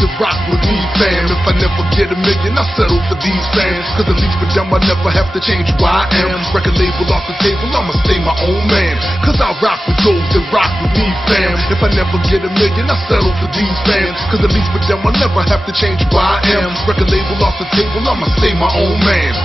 that rock with me, fam. If I never get a million, I settle for these fans. Cause at least with them I never have to change who I am. Record label off the table, I'ma stay my own man. Cause I rock with those that rock with me, fam. If I never get a million, I settle for these fans. Cause at least with them I never have to change who I am. Record label off the table, I'ma stay my own man.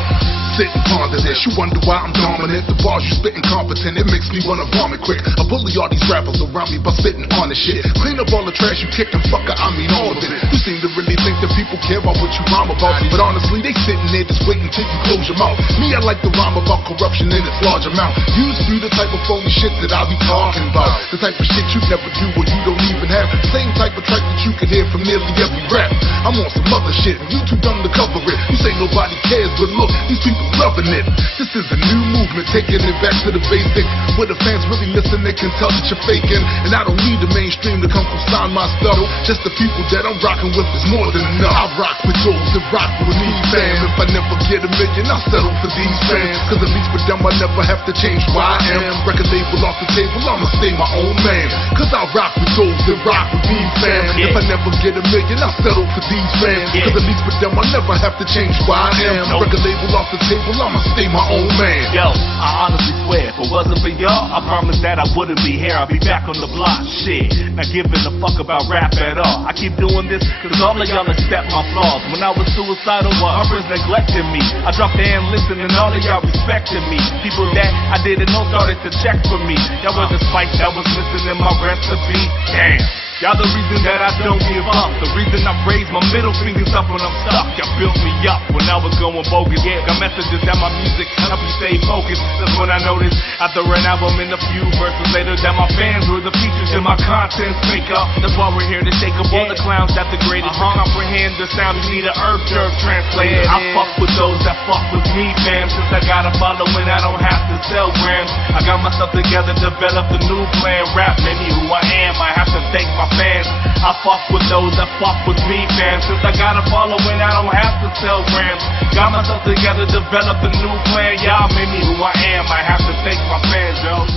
Sit and ponder this, you wonder why I'm dominant. The bars you spit incompetent, it makes me wanna vomit quick. I bully all these rappers around me by spitting honest shit. Clean up all the trash you kick and fucker, I mean all of it. You seem to really think that people care about what you rhyme about, but honestly they sitting there just waiting till you close your mouth. Me, I like to rhyme about corruption in its large amount. Used to be the type of phony shit that I be talking about. The type of shit you never do or you don't even have. Same type of track that you can hear from nearly every rap. I'm on some other shit, you too dumb to cover it. You say nobody cares, but look, these people loving it. This is a new movement, taking it back to the basics. Where the fans really listen, they can tell that you're faking. And I don't need the mainstream to come co-sign my stuff. Just the people that I'm rocking with is more than enough. I rock with those that rock with me, fam. If I never get a million, I'll settle for these fans. Cause at least with them I never have to change who I am. Record label off the table, I'ma stay my own man. Cause I rock with those that rock with me, fam. If I never get a million, I'll settle for these fans. Cause at least with them I never have to change who I am. Record label off the table, I'ma stay my own man. Yo, I honestly swear, if it wasn't for y'all, I promise that I wouldn't be here. I'd be back on the block. Shit, not giving a fuck about rap at all. I keep doing this cause all of y'all accept my flaws. When I was suicidal, my friends neglected me. I dropped in and listened and all of y'all respected me. People that I didn't know started to check for me. Y'all was the spice that was missing in my recipe. Damn. Y'all the reason that I don't give up. The reason I raise my middle fingers up when I'm stuck. Y'all built me up when I was going bogus. Got messages that my music helped me stay focused. That's when I noticed after an album and a few verses later that my fans were the features in my content make up. That's why we're here to shake up all the clowns that degraded. To comprehend the sound, you need a herb jerk translator. I fuck with those that fuck with me, fam. Since I got a following, I don't have to sell grams. I got myself together, developed a new plan. Rap made me who I am. I have to thank my fans. I fuck with those that fuck with me, fam. Since I got a following, I don't have to sell grams. Got myself together, developed a new plan. Y'all made me who I am. I have to thank my fans, yo.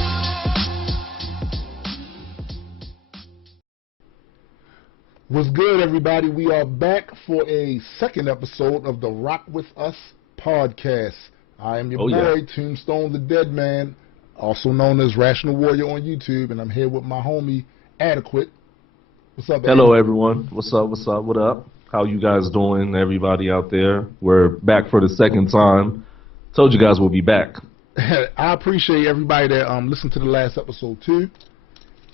What's good, everybody? We are back for a second episode of the Rock With Us podcast. I am your boy, Tombstone the Dead Man, also known as Rational Warrior on YouTube, and I'm here with my homie, Adekwit. What's up, Hello, everyone. What's up? What's up? What up? How you guys doing, everybody out there? We're back for the second time. Told you guys we'll be back. I appreciate everybody that listened to the last episode, too.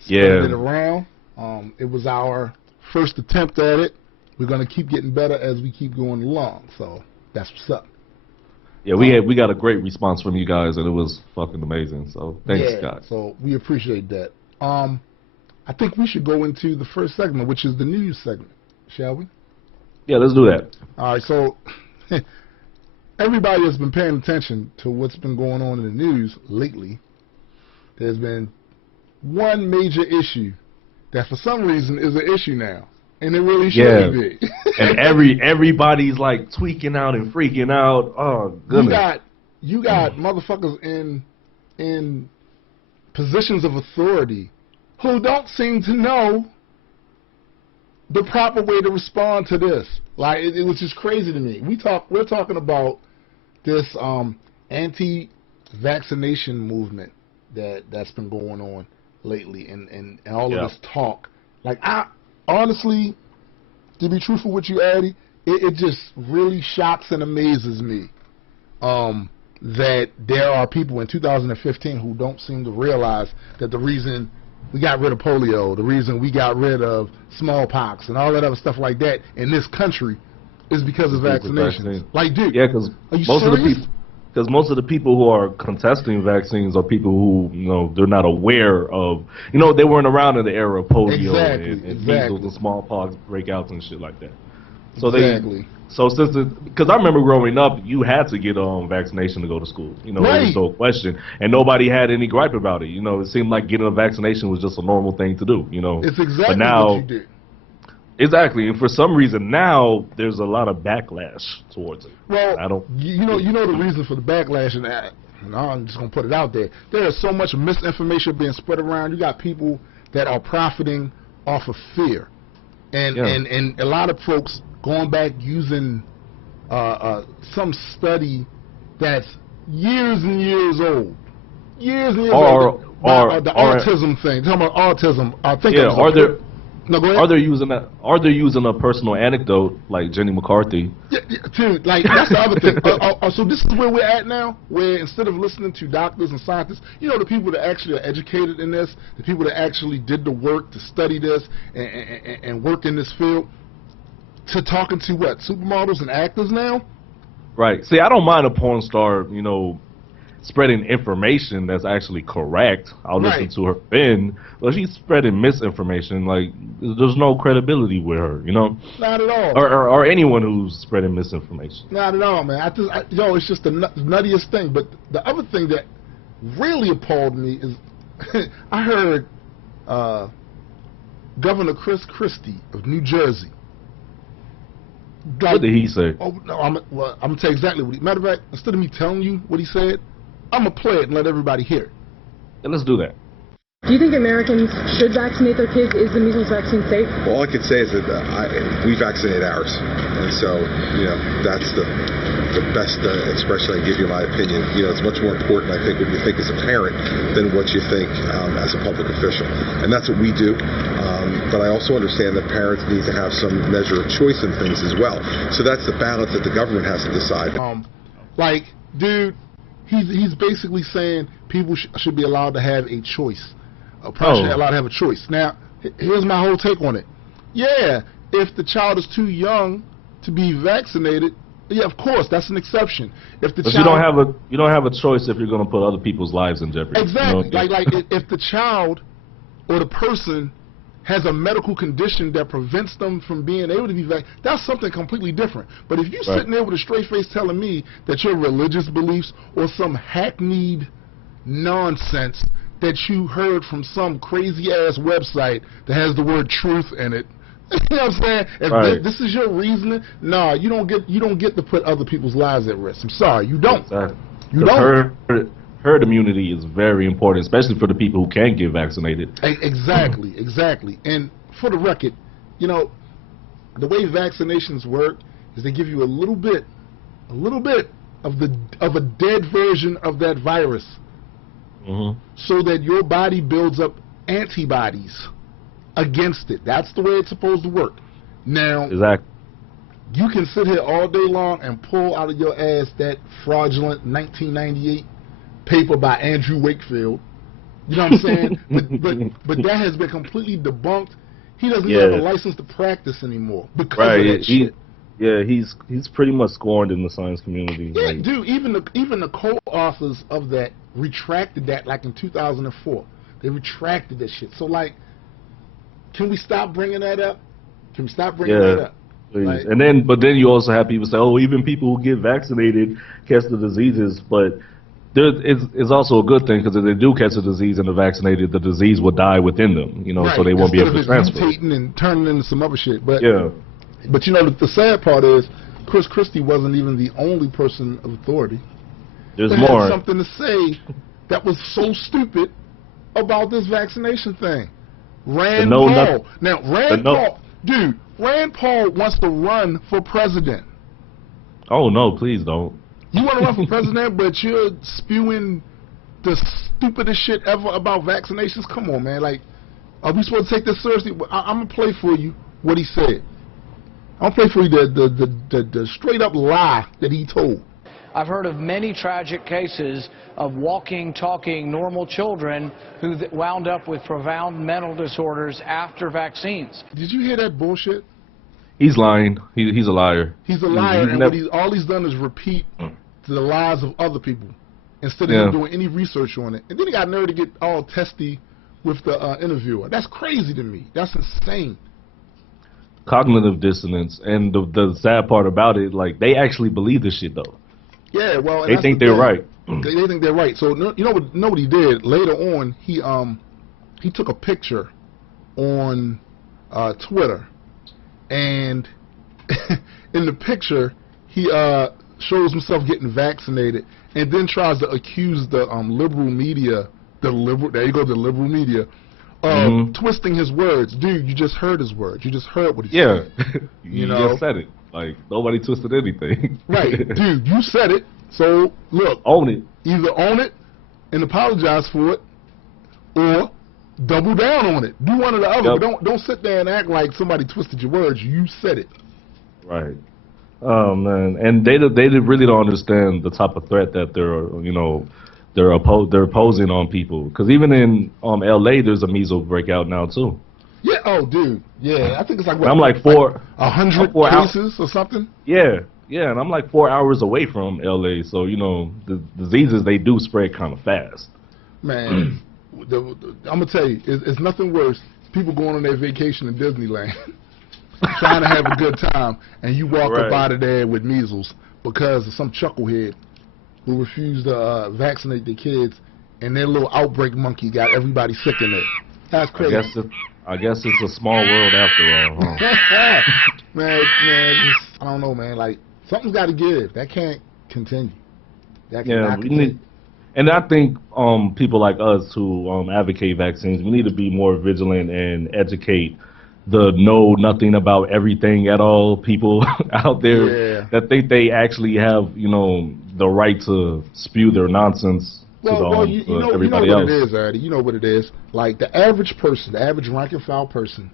Spreading it around. It was our first attempt at it. We're going to keep getting better as we keep going along, so that's what's up. Yeah, we got a great response from you guys, and it was fucking amazing, so thanks, guys. So we appreciate that. I think we should go into the first segment, which is the news segment, shall we? Yeah, let's do that. All right, so everybody has been paying attention to what's been going on in the news lately. There's been one major issue that for some reason is an issue now, and it really shouldn't be. And everybody's like tweaking out and freaking out. Oh, goodness. You got motherfuckers in positions of authority who don't seem to know the proper way to respond to this. Like, it was just crazy to me. We're talking about this anti-vaccination movement that's been going on lately, and all of this talk. Like, I honestly, to be truthful with you, Addy, it just really shocks and amazes me that there are people in 2015 who don't seem to realize that the reason we got rid of polio, the reason we got rid of smallpox and all that other stuff like that in this country is because of vaccinations. Like, dude, because most of the people who are contesting vaccines are people who, they're not aware of, they weren't around in the era of polio and measles and smallpox breakouts and shit like that. So because I remember growing up, you had to get vaccination to go to school. There was no question, and nobody had any gripe about it. It seemed like getting a vaccination was just a normal thing to do. It's exactly what you do. Exactly, and for some reason now there's a lot of backlash towards it. Well, you know the reason for the backlash, and I'm just gonna put it out there. There is so much misinformation being spread around. You got people that are profiting off of fear, and a lot of folks going back using some study that's years and years old. Years and years old. The autism thing. Talking about autism. I think no, go ahead. Are they using a personal anecdote like Jenny McCarthy? Yeah, dude, like that's the other thing. So this is where we're at now, where instead of listening to doctors and scientists, you know, the people that actually are educated in this, the people that actually did the work to study this and work in this field, to talking to what, supermodels and actors now? Right. See, I don't mind a porn star, you know, spreading information that's actually correct. I'll listen to her then, but she's spreading misinformation. Like, there's no credibility with her, you know? Not at all. Or anyone who's spreading misinformation. Not at all, man. It's just the nuttiest thing. But the other thing that really appalled me is I heard Governor Chris Christie of New Jersey. What did he say? Oh, no, I'm going to tell you exactly what he... Matter of fact, instead of me telling you what he said, I'm going to play it and let everybody hear it. And let's do that. Do you think Americans should vaccinate their kids? Is the measles vaccine safe? Well, all I can say is that we vaccinate ours. And so, you know, that's the best expression I can give you my opinion. You know, it's much more important, I think, what you think as a parent than what you think as a public official. And that's what we do. But I also understand that parents need to have some measure of choice in things as well. So that's the balance that the government has to decide. Like, dude, he's basically saying people should be allowed to have a choice. A person allowed to have a choice. Now, here's my whole take on it. Yeah, if the child is too young to be vaccinated, yeah, of course, that's an exception. If the but child, you don't have a choice if you're going to put other people's lives in jeopardy. Exactly. You know? Like if the child or the person has a medical condition that prevents them from being able to be vaccinated, that's something completely different. But if you're sitting there with a straight face telling me that your religious beliefs or some hackneyed nonsense that you heard from some crazy-ass website that has the word truth in it, you know what I'm saying? If this is your reasoning, no, you don't get to put other people's lives at risk. I'm sorry, you don't. Exactly. You don't. Herd immunity is very important, especially for the people who can't get vaccinated. Exactly, exactly. And for the record, you know, the way vaccinations work is they give you a little bit of a dead version of that virus, so that your body builds up antibodies against it. That's the way it's supposed to work. Now, you can sit here all day long and pull out of your ass that fraudulent 1998 paper by Andrew Wakefield. You know what I'm saying? but that has been completely debunked. He doesn't have a license to practice anymore because of that shit. He's pretty much scorned in the science community. Yeah, dude, even the co-authors of that retracted that, like in 2004. They retracted that shit. So, like, can we stop bringing that up? Can we stop bringing that up? Like, but then you also have people say, oh, even people who get vaccinated catch the diseases, but it's also a good thing, because if they do catch a disease and they're vaccinated, the disease will die within them, you know, so they won't be able to transfer. Mutating and turning into some other shit. But but you know, the sad part is Chris Christie wasn't even the only person of authority. There's more. Had something to say that was so stupid about this vaccination thing. Rand Paul. Now, Rand Paul wants to run for president. Oh, no, please don't. You want to run for president, but you're spewing the stupidest shit ever about vaccinations? Come on, man. Like, are we supposed to take this seriously? I'm going to play for you what he said. I'm going to play for you the straight-up lie that he told. I've heard of many tragic cases of walking, talking, normal children who wound up with profound mental disorders after vaccines. Did you hear that bullshit? He's lying. He's a liar. He's a liar, and all he's done is repeat the lies of other people instead of him doing any research on it. And then he got nerve to get all testy with the interviewer. That's crazy to me. That's insane. Cognitive dissonance, and the sad part about it, like, they actually believe this shit though. Yeah, well, they think they're right. They think they're right. So you know what he did later on? He took a picture on Twitter, and in the picture he shows himself getting vaccinated, and then tries to accuse the liberal media, the liberal media, twisting his words. Dude, you just heard his words. You just heard what he said. You know? Just said it. Like, nobody twisted anything. Right. Dude, you said it. So, look. Own it. Either own it and apologize for it, or double down on it. Do one or the other. But don't sit there and act like somebody twisted your words. You said it. Right. Oh man, and they really don't understand the type of threat that they're posing on people. Because even in L.A., there's a measles breakout now too. Yeah. Oh, dude. Yeah. I think it's like what, I'm like 100 cases or something. Yeah. Yeah, and I'm like 4 hours away from L.A., so the diseases, they do spread kind of fast. Man, I'm gonna tell you, it's nothing worse. People going on their vacation in Disneyland. Trying to have a good time, and you walk up out of there with measles because of some chucklehead who refused to vaccinate their kids, and their little outbreak monkey got everybody sick in there. That's crazy. I guess it's a small world after all. Huh? man, I don't know, man. Like, something's got to give. That can't continue. That cannot continue. And I think people like us who advocate vaccines, we need to be more vigilant and educate the know nothing about everything at all people out there that think they actually have, the right to spew their nonsense to everybody else. What it is, Eddie. You know what it is. Like, the average person, the average rank and file person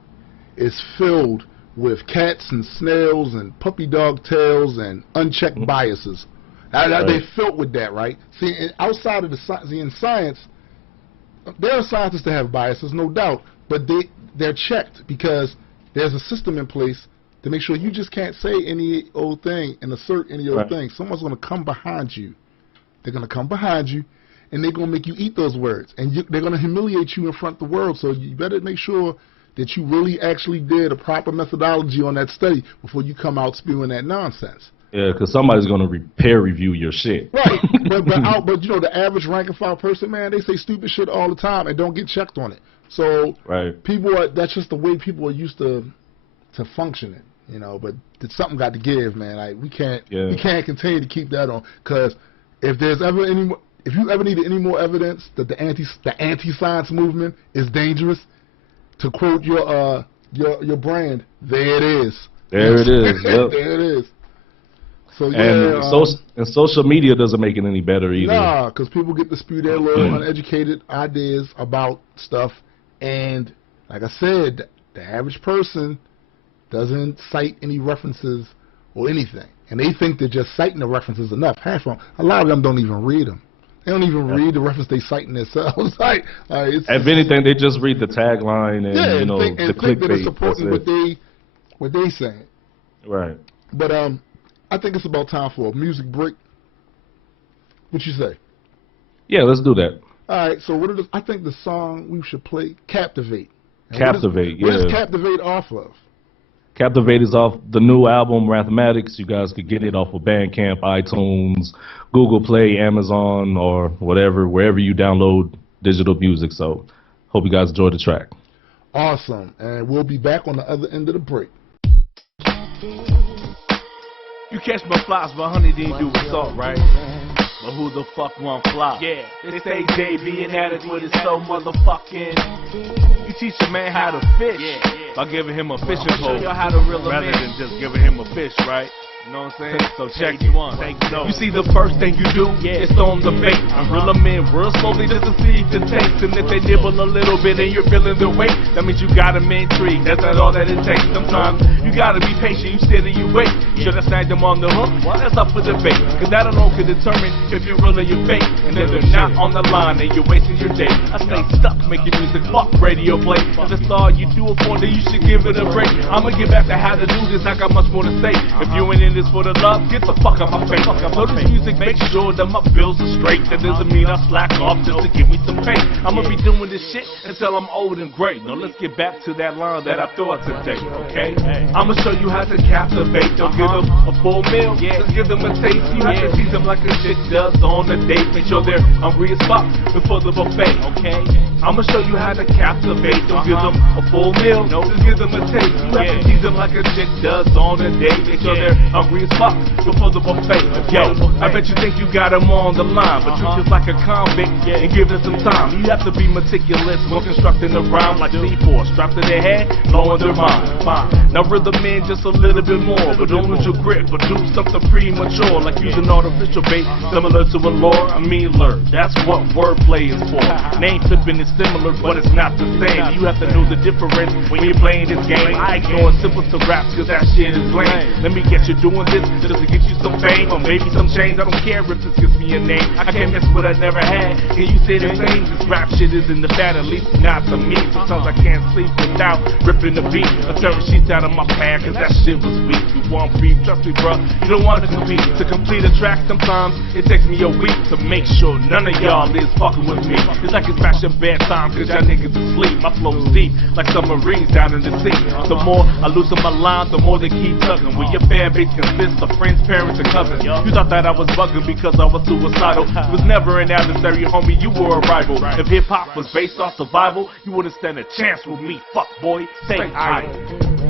is filled with cats and snails and puppy dog tails and unchecked biases. They're filled with that, right? See, outside of in science, there are scientists that have biases, no doubt, but they're checked because there's a system in place to make sure you just can't say any old thing and assert any old thing. Someone's going to come behind you. They're going to come behind you, and they're going to make you eat those words. And they're going to humiliate you in front of the world. So you better make sure that you really actually did a proper methodology on that study before you come out spewing that nonsense. Yeah, because somebody's going to peer review your shit. Right. but the average rank and file person, man, they say stupid shit all the time and don't get checked on it. So that's just the way people are used to functioning, but something got to give, man. Like, we can't continue to keep that on, because if you ever needed any more evidence that the anti-science movement is dangerous, to quote your brand, there it is. There it is. Yep. There it is. So, and social media doesn't make it any better either. Nah, because people get to spew their little uneducated ideas about stuff. And like I said, the average person doesn't cite any references or anything. And they think that just citing the references enough. A lot of them don't even read them. They don't even read the reference they citing themselves. If anything, they just read the tagline and, the clickbait. Supporting what they saying. Right. But I think it's about time for a music break. What you say? Yeah, let's do that. All right, so I think the song we should play, Captivate. Captivate, What is Captivate off of? Captivate is off the new album, Rapthematics. You guys could get it off of BandCamp, iTunes, Google Play, Amazon, or whatever, wherever you download digital music. So hope you guys enjoy the track. Awesome, and we'll be back on the other end of the break. You catch my flies, but honey didn't do assault, right? But who the fuck want fly? Yeah, they say JB and Adekwit is so motherfucking. You teach a man how to fish by giving him a fishing pole. Show you how to reel him rather than just giving him a fish, right? You know what I'm saying? So check you on. You see, the first thing you do is throw them the bait. Reel them in real slowly just to see if it takes. And if they nibble a little bit and you're feeling the weight, that means you got them intrigued. That's not all that it takes. Sometimes you gotta be patient. You sit and you wait. Should I snag them on the hook? That's up for debate. Cause that alone can determine if you're real or you're fake. And if they're not on the line and you're wasting your day, I stay stuck making music, fuck radio play. If it's all you do a point, then you should give it a break. I'ma get back to how to do this. I got much more to say. If you ain't in this for the love, get the fuck out my face. So this music make sure that my bills are straight. That doesn't mean I slack off just to give me some pay. I'ma be doing this shit until I'm old and gray. Now let's get back to that line that I thought today, okay? I'ma show you how to captivate. Don't give them a full meal, just give them a taste. You have to tease them like a chick does on a date. Make sure they're hungry as fuck before the buffet, okay? I'ma show you how to captivate. Don't give them a full meal, just give them a taste. You have to tease them like a chick does on a date. Make sure they're hungry as fuck before the buffet. Yo, I bet you think you got them on the line, but you're just like a convict and give it some time. You have to be meticulous when constructing a rhyme like C4. Strapped to their head, low on their mind. Fine. Now rhythm in just a little bit more, but don't lose your grip, but do something premature, like using artificial bait, similar to a lure. I mean, learn. That's what wordplay is for. Name flipping is similar, but it's not the same. You have to know the difference when you're playing this game. I ignore simple to raps, cause that shit is lame. Let me get you doing this just to get you some fame, or maybe some change. I don't care if this gives me a name. I can't miss what I never had. Can you say the same? This rap shit is in the bad, at least not to me. Sometimes I can't sleep without ripping the beat. I tearing sheets out of my pad, cause that shit was weak. You want beef, trust me, bro. You don't want to compete. To complete a track, sometimes it takes me a week to make sure none of y'all is fucking with me. It's like it's past your bedtime, cause y'all niggas asleep. My flow's deep, like submarines down in the sea. The more I loosen my line, the more they keep tugging. When your fan base consists of friends, parents, and cousins. You thought that I was bugging because I was suicidal. You was never an adversary, homie, you were a rival. If hip-hop was based on survival, you wouldn't stand a chance with me, fuck boy, stay idle.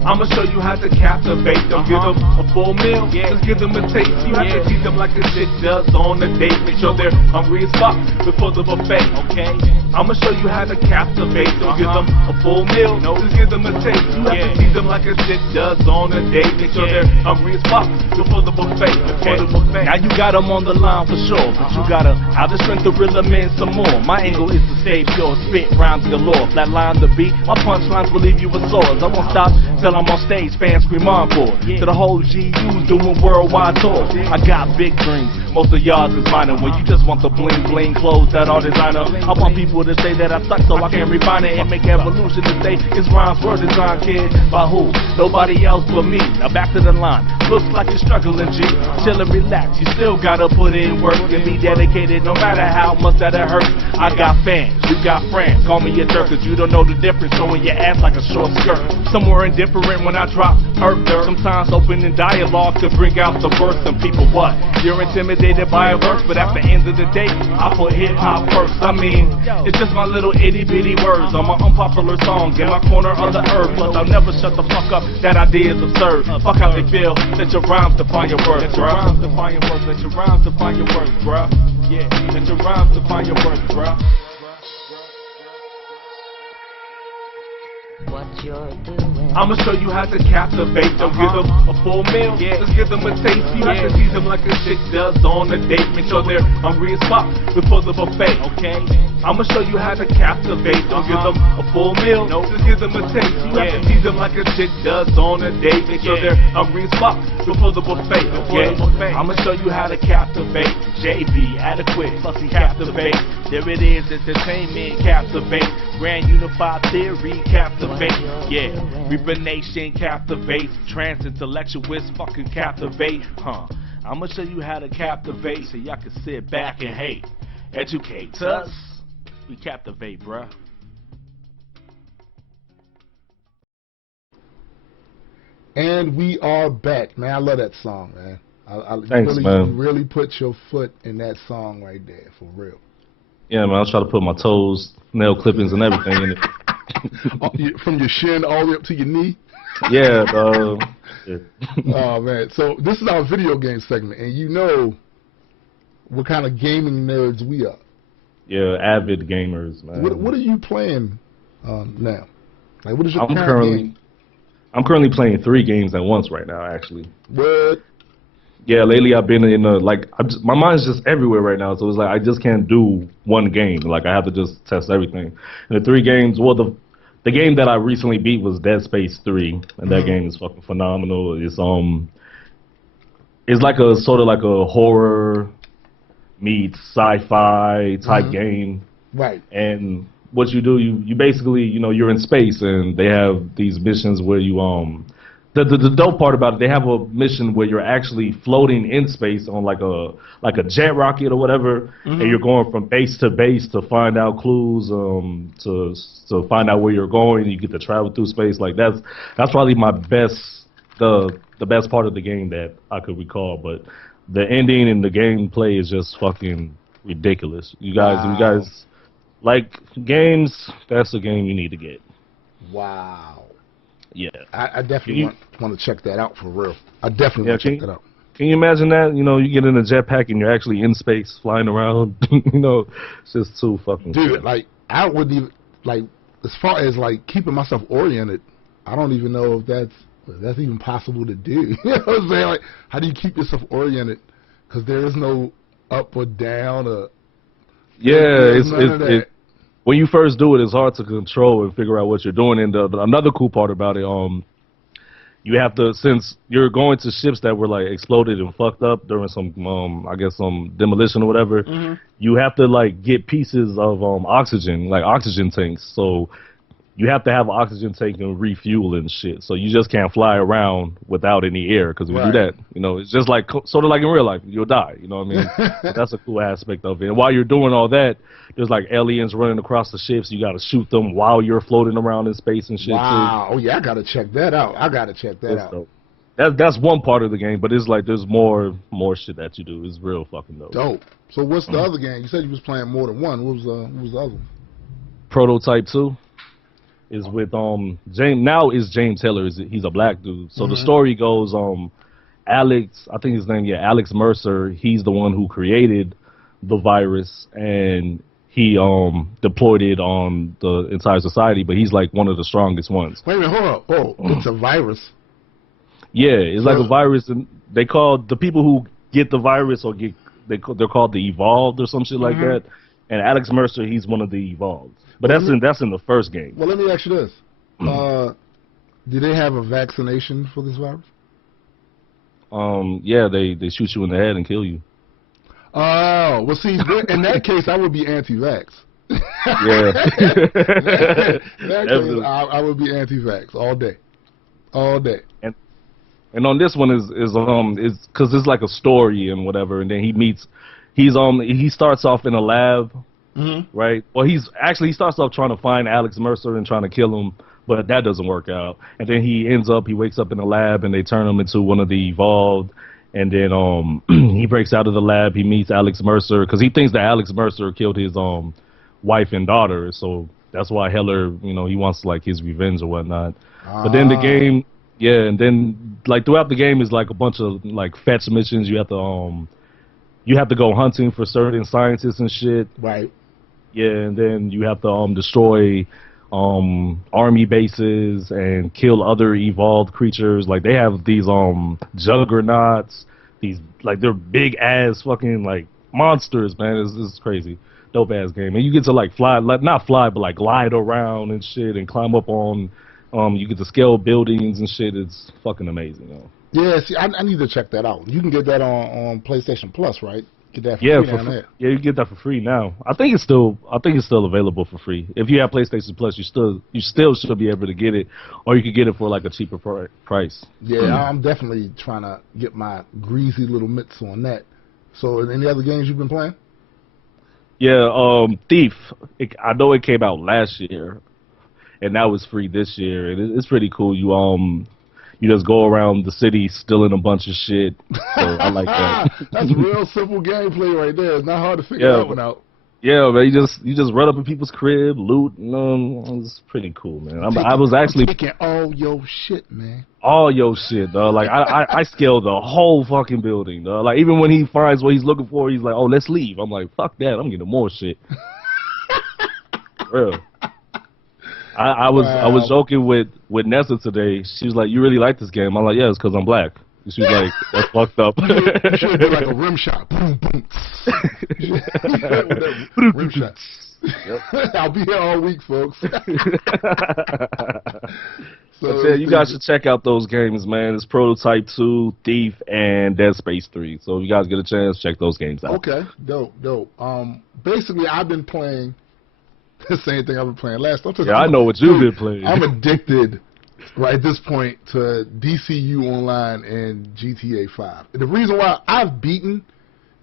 I'ma show you how to captivate them. Give them a full meal, just give them a taste. You have to teach them like a chick does on a date. Make sure they're hungry as fuck before the buffet, okay? I'ma show you how to captivate them. Give them a full meal, just give them a taste. You have to teach them like a chick does on a date. Make sure they're hungry as fuck before the buffet, okay? Now you got them on the line for sure, but you gotta have the strength to reel them in some more. My angle is to stay pure, spit rhymes galore. Flatline the beat, my punchlines will leave you with sores. I won't stop till I'm on stage, fans scream encore. To the whole GU's doing worldwide tours. I got big dreams, most of y'all is minor. When you just want the bling bling clothes that are designer, I want people to say that I suck so I can refine it and make evolution to say his rhymes were designed, kid. By who? Nobody else but me. Now back to the line. Looks like you're struggling, G. Chill and relax. You still gotta put in work and be dedicated no matter how much that it hurts. I got fans, you got friends. Call me a jerk cause you don't know the difference. Showing your ass like a short skirt. Somewhere indifferent when I drop earth dirt. Sometimes opening dialogue to bring out the worst in people. What? You're intimidated by a verse, but at the end of the day, I put hip-hop first. I mean, it's just my little itty-bitty words on my unpopular songs in my corner of the earth. Plus, I'll never shut the fuck up. That idea is absurd. Fuck how they feel. Let your rhymes define your words, bruh. Let your rhymes define your words. Let your rhymes define your words, bruh. Yeah, let your rhymes define your words, bruh. What you're doing. I'ma show you how to captivate them. Give them a full meal, just give them a taste. You have to tease them like a chick does on a date. Make sure they're hungry as fuck before the buffet, okay? I'ma show you how to captivate them. Give them a full meal, just give them a taste. You have to tease them like a chick does on a date. Make sure they're hungry as fuck before the buffet, okay? I'ma show you how to captivate. JB, Adekwit, fussy captivate. There it is, entertainment captivate. Grand unified theory captivate. Yeah, Reaper Nation captivate. Trans intellectualists fucking captivate. I'ma show you how to captivate so y'all can sit back and hate. Educate us. We captivate, bruh. And we are back, man. I love that song, man. Thanks, man. You really put your foot in that song right there, for real. Yeah, man. I was trying to put my toes, nail clippings, and everything in it. From your shin all the way up to your knee. Yeah, yeah. Oh man. So this is our video game segment, and you know what kind of gaming nerds we are. Yeah, avid gamers, man. What are you playing now? Like, what is your current game? I'm currently playing 3 games at once right now, actually. What? Yeah, lately I've been in my mind's just everywhere right now, so it's like I just can't do one game. Like I have to just test everything. And the 3 games, well, the game that I recently beat was Dead Space 3, and that game is fucking phenomenal. It's like a sort of like a horror meets sci-fi type game. Right. And what you do, you basically, you're in space, and they have these missions where you the dope part about it, they have a mission where you're actually floating in space on like a jet rocket or whatever, and you're going from base to base to find out clues, to find out where you're going. You get to travel through space. Like that's probably my the best part of the game that I could recall. But the ending and the gameplay is just fucking ridiculous. You guys like games? That's the game you need to get. Wow. Yeah, I definitely want. want to check that out for real. I definitely want to check that out. Can you imagine that? You know, you get in a jetpack and you're actually in space, flying around. You know, it's just too fucking. Dude, cool. like I wouldn't even like as far as like keeping myself oriented. I don't even know if that's even possible to do. You know what I'm saying? Like, how do you keep yourself oriented? Because there is no up or down or. Yeah, it's when you first do it, it's hard to control and figure out what you're doing. And another cool part about it, you have to, since you're going to ships that were like exploded and fucked up during some, I guess some demolition or whatever, you have to like get pieces of oxygen, like oxygen tanks. So you have to have an oxygen tank and refuel and shit. So you just can't fly around without any air, because if you do that, you know, it's just like sort of like in real life, you'll die. You know what I mean? That's a cool aspect of it. And while you're doing all that, there's like aliens running across the ships. You got to shoot them while you're floating around in space and shit. Wow. Too. Oh yeah, I gotta check that out. Dope. That's one part of the game, but it's like there's more shit that you do. It's real fucking dope. Dope. So what's the other game? You said you was playing more than one. What was the other one? Prototype 2 is with James. Now is James Taylor. He's a black dude. So the story goes Alex, I think his name, Alex Mercer. He's the one who created the virus, and he deployed it on the entire society, but he's like one of the strongest ones. Wait a minute, hold up. Oh, it's a virus. Yeah, it's like a virus, and they call the people who get the virus or they're called the evolved or some shit like that. And Alex Mercer, he's one of the evolved. But that's in the first game. Well, let me ask you this: do they have a vaccination for this virus? Yeah, they shoot you in the head and kill you. Oh, well, see, in that case, I would be anti-vax. Yeah. In that case, I would be anti-vax all day. And on this one is because it's like a story and whatever, and then he starts off in a lab, right? Well, he starts off trying to find Alex Mercer and trying to kill him, but that doesn't work out. And then he wakes up in a lab, and they turn him into one of the evolved. And then he breaks out of the lab. He meets Alex Mercer because he thinks that Alex Mercer killed his wife and daughter. So that's why Heller, you know, he wants like his revenge or whatnot. But then the game, and then like throughout the game is like a bunch of like fetch missions. You have to go hunting for certain scientists and shit. Right. Yeah, and then you have to destroy army bases and kill other evolved creatures. Like they have these juggernauts, these like they're big ass fucking like monsters, man. It's crazy. Dope ass game. And you get to like fly, like not fly, but like glide around and shit and climb up on you get to scale buildings and shit. It's fucking amazing, yo. Yeah, see, I need to check that out. You can get that on PlayStation Plus, right? Get that for free down there. Yeah, you get that for free now. I think it's still available for free. If you have PlayStation Plus, you still should be able to get it, or you could get it for like a cheaper price. Yeah, I'm definitely trying to get my greasy little mitts on that. So, any other games you've been playing? Yeah, Thief. I know it came out last year, and now it's free this year. And it's pretty cool. You just go around the city stealing a bunch of shit. So I like that. That's real simple gameplay right there. It's not hard to figure that one out. Yeah, man. You just run up in people's crib, loot. It's pretty cool, man. I was actually taking all your shit, man. All your shit, dog. Like I scaled the whole fucking building, dog. Like even when he finds what he's looking for, he's like, "Oh, let's leave." I'm like, "Fuck that! I'm getting more shit." Real. I was joking with Nessa today. She was like, "You really like this game?" I'm like, "Yeah, it's because I'm black." And she was like, "That's fucked up." You should do like a rim shot. Boom, boom. Rim shot. Yep. I'll be here all week, folks. So yeah, you guys should check out those games, man. It's Prototype 2, Thief, and Dead Space 3. So if you guys get a chance, check those games out. Okay, dope. Basically, I've been playing the same thing I've been playing last time. Yeah, I know what you've been playing. I'm addicted right at this point to DCU Online and GTA 5. The reason why I've beaten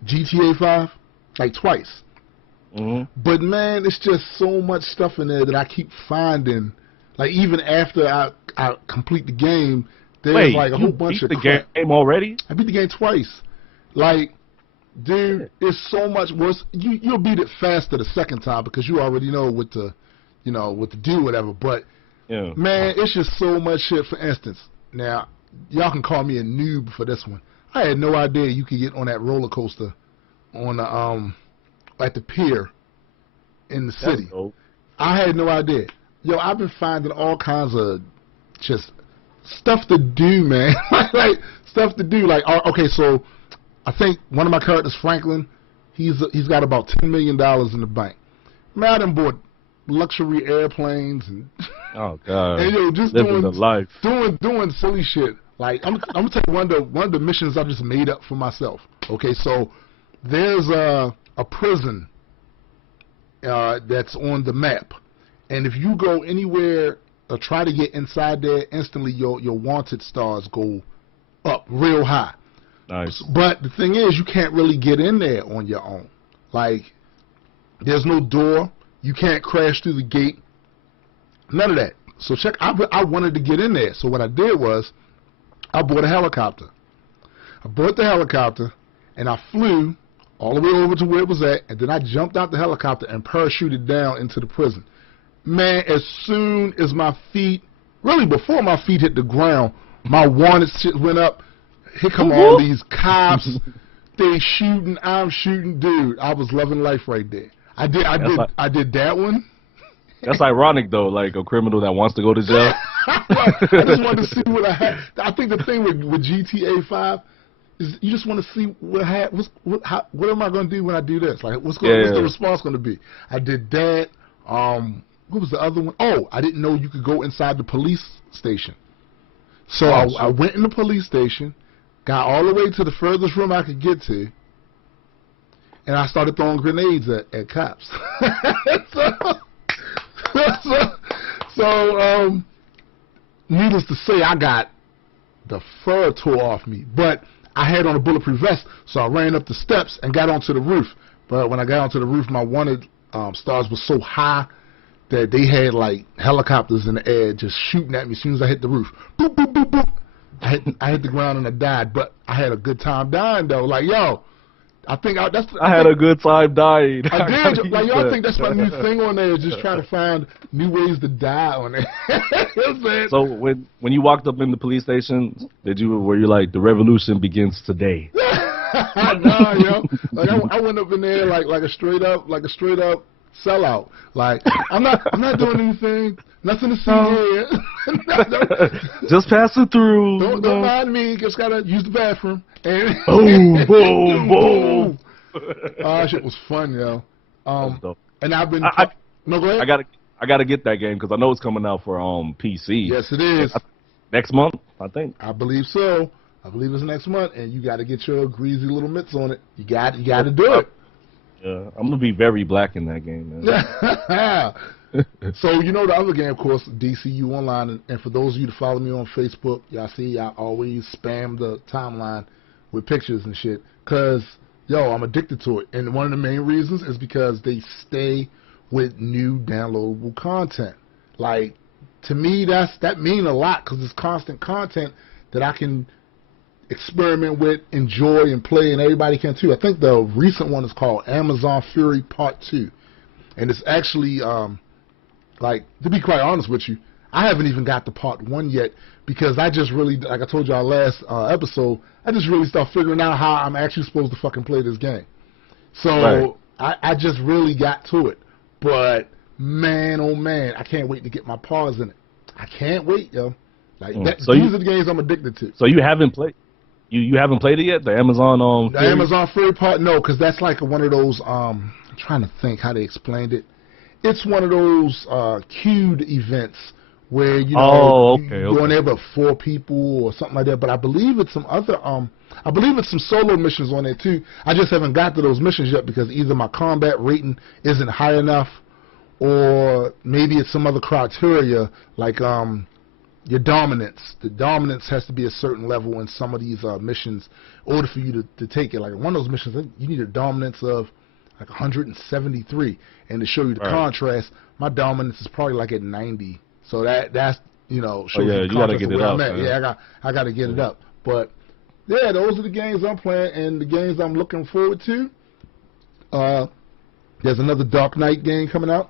GTA 5 like twice. But man, it's just so much stuff in there that I keep finding. Like even after I complete the game, there's like a whole bunch of crap. You beat the game already? I beat the game twice. Like, dude, it's so much worse. You'll beat it faster the second time because you already know what to do, whatever. But man, it's just so much shit. For instance, now y'all can call me a noob for this one. I had no idea you could get on that roller coaster on the at the pier in the city. I had no idea. Yo, I've been finding all kinds of just stuff to do, man. Like stuff to do. Like, okay, so I think one of my characters, Franklin, he's got about $10 million in the bank. Man, I done bought luxury airplanes and oh god, and just living the life, doing silly shit. Like I'm gonna tell you one of the missions I just made up for myself. Okay, so there's a prison that's on the map, and if you go anywhere or try to get inside there, instantly your wanted stars go up real high. Nice. But the thing is, you can't really get in there on your own. Like, there's no door. You can't crash through the gate. None of that. So I wanted to get in there. So what I did was, I bought a helicopter. I bought the helicopter, and I flew all the way over to where it was at, and then I jumped out the helicopter and parachuted down into the prison. Man, as soon as my feet, really before my feet hit the ground, my wanted shit went up. Here come all these cops. They shooting, I'm shooting. Dude, I was loving life right there. I did that one. That's ironic though, like a criminal that wants to go to jail. I just wanted to see what I had. I think the thing with GTA 5 is you just want to see what am I going to do when I do this? Like, what's the response going to be? I did that. What was the other one? Oh, I didn't know you could go inside the police station. So I went in the police station, got all the way to the furthest room I could get to, and I started throwing grenades at cops. So, needless to say, I got the fur tore off me. But I had on a bulletproof vest, so I ran up the steps and got onto the roof. But when I got onto the roof, my wanted stars were so high that they had like helicopters in the air just shooting at me as soon as I hit the roof. Boop, boop, boop, boop. I hit the ground and I died, but I had a good time dying though. Like, yo, I had a good time dying. I did. Like, yo, I think that's my new thing on there, is just trying to find new ways to die on there. So when you walked up in the police station, were you like, the revolution begins today? Nah, yo. Like I went up in there like a straight up sellout. Like, I'm not doing anything. Nothing to see here. Just passing through. Don't mind me. Just gotta use the bathroom. And boom, boom, boom. Shit was fun, yo. And I've been. No, go ahead. I gotta get that game because I know it's coming out for PC. Yes, it is. Next month, I think. I believe so. I believe it's next month, and you got to get your greasy little mitts on it. You got to do it. Yeah, I'm gonna be very black in that game, man. So you know the other game, of course, DCU Online, and for those of you that follow me on Facebook, y'all see I always spam the timeline with pictures and shit, cause yo, I'm addicted to it, and one of the main reasons is because they stay with new downloadable content. Like, to me, that means a lot, cause it's constant content that I can experiment with, enjoy, and play, and everybody can too. I think the recent one is called Amazon Fury Part 2, and it's actually like, to be quite honest with you, I haven't even got to Part 1 yet, because I just really, like I told y'all last episode, I just really started figuring out how I'm actually supposed to fucking play this game. So I just really got to it, but man, oh man, I can't wait to get my paws in it. I can't wait, yo. Like, these are the games I'm addicted to. So you haven't played? You haven't played it yet? The Amazon the Amazon Fury Part? No, because that's like one of those. I'm trying to think how they explained it. It's one of those queued events where you go in there with 4 people or something like that. But I believe it's some other. I believe it's some solo missions on there too. I just haven't got to those missions yet because either my combat rating isn't high enough, or maybe it's some other criteria like your dominance. The dominance has to be a certain level in some of these missions in order for you to take it. Like one of those missions, you need a dominance of like 173, and to show you the contrast, my dominance is probably like at 90. So that's shows you gotta get it up. Yeah, I gotta get it up. But yeah, those are the games I'm playing, and the games I'm looking forward to. There's another Dark Knight game coming out.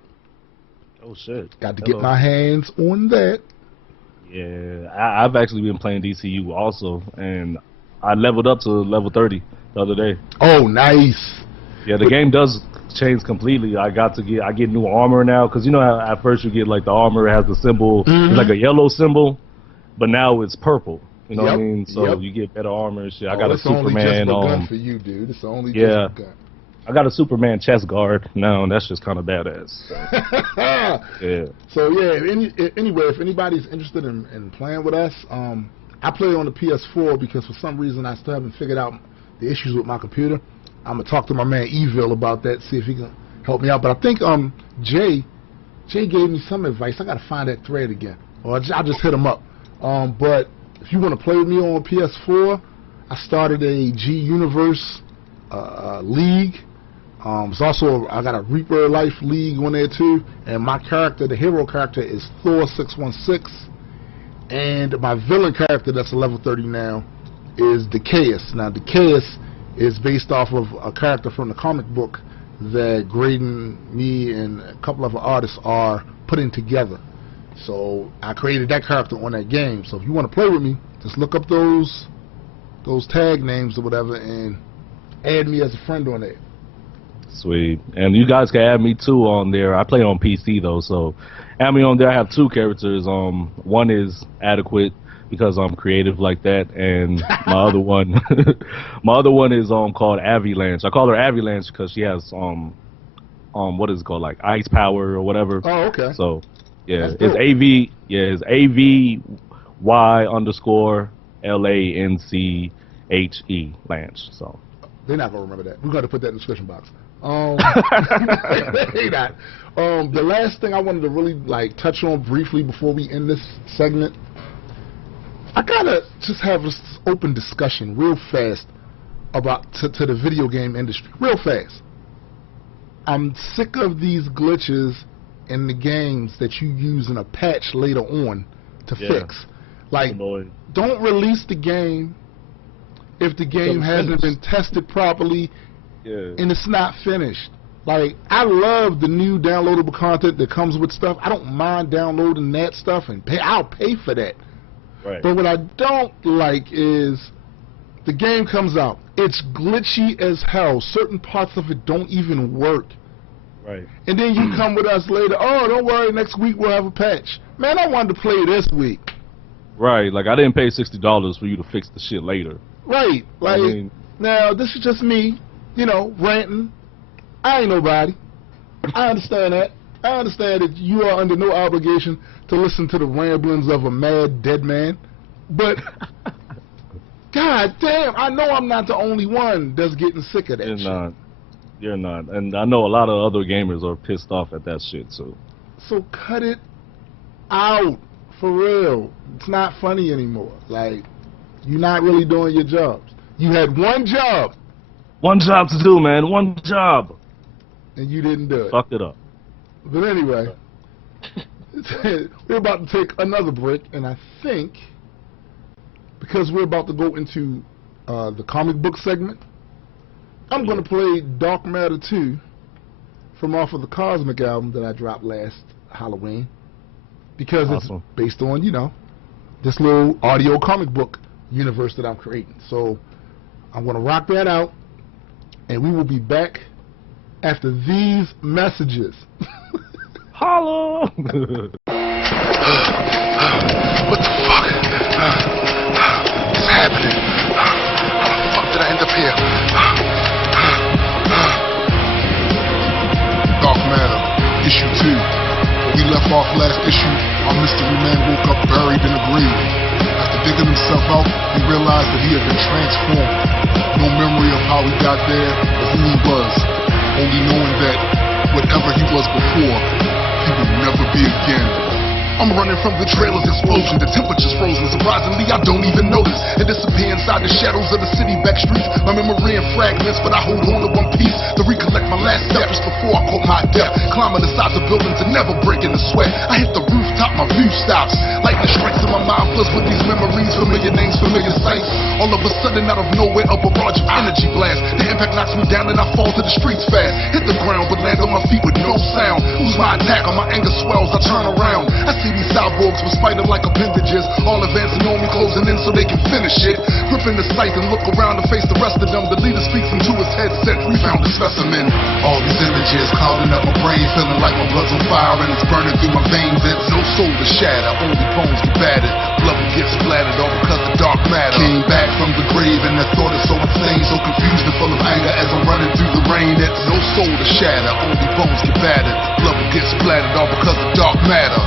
Oh shit! Got to get my hands on that. Yeah, I've actually been playing DCU also, and I leveled up to level 30 the other day. Oh, nice. Yeah, the game does change completely. I get new armor now, because you know how at first you get like the armor has the symbol, it's like a yellow symbol, but now it's purple. You know what I mean? So you get better armor and shit. I got a Superman. Only just for you, dude. It's only yeah. just begun. I got a Superman chest guard now, and that's just kind of badass. So. Yeah. So yeah. Anyway, if anybody's interested in playing with us, I play on the PS4 because for some reason I still haven't figured out the issues with my computer. I'm gonna talk to my man Evil about that, see if he can help me out. But I think Jay gave me some advice. I gotta find that thread again, or I'll just hit him up. But if you want to play with me on PS4, I started a G Universe league. It's also I got a Reaper Life league on there too, and my character, the hero character, is Thor 616, and my villain character that's level 30 now is Decaeus. Now Decaeus is based off of a character from the comic book that Graydon, me, and a couple of artists are putting together. So I created that character on that game. So if you want to play with me, just look up those tag names or whatever and add me as a friend on there. Sweet. And you guys can add me too on there. I play on PC though, so add me on there. I have two characters. One is Adekwit because I'm creative like that, and my other one is called Avalanche. I call her Avalanche because she has what is it called, like ice power or whatever. Oh, okay. So yeah, it's AVY_LANCHE Lanche. So they're not gonna remember that. We're gonna put that in the description box. They not. The last thing I wanted to really touch on briefly before we end this segment, I gotta just have this open discussion real fast about to the video game industry. Real fast. I'm sick of these glitches in the games that you use in a patch later on to fix. Don't release the game if the game hasn't been tested properly and it's not finished. I love the new downloadable content that comes with stuff. I don't mind downloading that stuff and I'll pay for that. Right. But what I don't like is the game comes out. It's glitchy as hell. Certain parts of it don't even work. Right. And then you come with us later, oh, don't worry, next week we'll have a patch. Man, I wanted to play this week. Right, I didn't pay $60 for you to fix the shit later. Right, now this is just me, ranting. I ain't nobody. I understand that. I understand that you are under no obligation to listen to the ramblings of a mad dead man. But, god damn, I know I'm not the only one that's getting sick of that shit. You're not. And I know a lot of other gamers are pissed off at that shit, so. So cut it out. For real. It's not funny anymore. You're not really doing your jobs. You had one job. One job to do, man. One job. And you didn't do it. Fucked it up. But anyway, we're about to take another break, and I think because we're about to go into the comic book segment, I'm going to play Dark Matter 2 from off of the Cosmic album that I dropped last Halloween, because it's based on, this little audio comic book universe that I'm creating. So I'm going to rock that out, and we will be back after these messages. Holla! What the fuck? What's happening? How the fuck did I end up here? Dark Matter, issue 2. When we left off last issue, our mystery man woke up buried in a grave. After digging himself out, he realized that he had been transformed. No memory of how he got there or who he was, only knowing that whatever he was before, he would never be again. I'm running from the trailer's explosion, the temperature's frozen. Surprisingly, I don't even notice and disappear inside the shadows of the city back streets. My memory in fragments, but I hold on to one piece to recollect my last step just before I caught my death. Climbing the sides of buildings and never breaking a sweat. I hit the roof top, my view stops. Lightning strikes in my mind, plus with these memories, familiar names, familiar sights. All of a sudden, out of nowhere, a barrage of energy blast. The impact knocks me down and I fall to the streets fast. Hit the ground, but land on my feet with no sound. Lose my attack, on my anger swells, I turn around. I see these cyborgs with spider-like appendages, all advancing on me, closing in so they can finish it. Gripping the sight and look around to face the rest of them. The leader speaks into his headset, we found a specimen. All these images clouding up my brain, feeling like my blood's on fire and it's burning through my veins. It's no soul to shatter, only bones get battered. Blood will get splattered, all because of dark matter. Came back from the grave and the thought is so insane, so confused and full of anger as I'm running through the rain. It's no soul to shatter, only bones get battered. Blood will get splattered, all because of dark matter.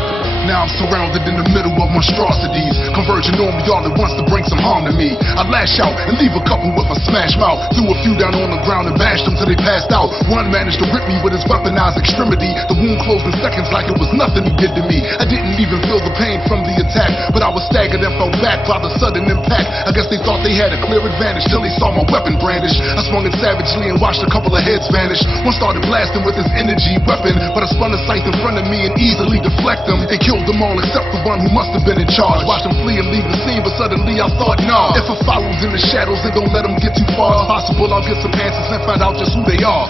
Now I'm surrounded in the middle of monstrosities, converging on me all at once to bring some harm to me. I lash out and leave a couple with a smash mouth. Threw a few down on the ground and bashed them till they passed out. One managed to rip me with his weaponized extremity. The wound closed in seconds like it was nothing he did to me. I didn't even feel the pain from the attack, but I was staggered and fell back by the sudden impact. I guess they thought they had a clear advantage till they saw my weapon brandished. I swung it savagely and watched a couple of heads vanish. One started blasting with his energy weapon, but I spun the sight in front of me and easily deflect them and killed them all except the one who must have been in charge. Watch him flee and leave the scene, but suddenly I thought, nah, if I follows in the shadows and don't let them get too far, it's possible I'll get some answers and find out just who they are.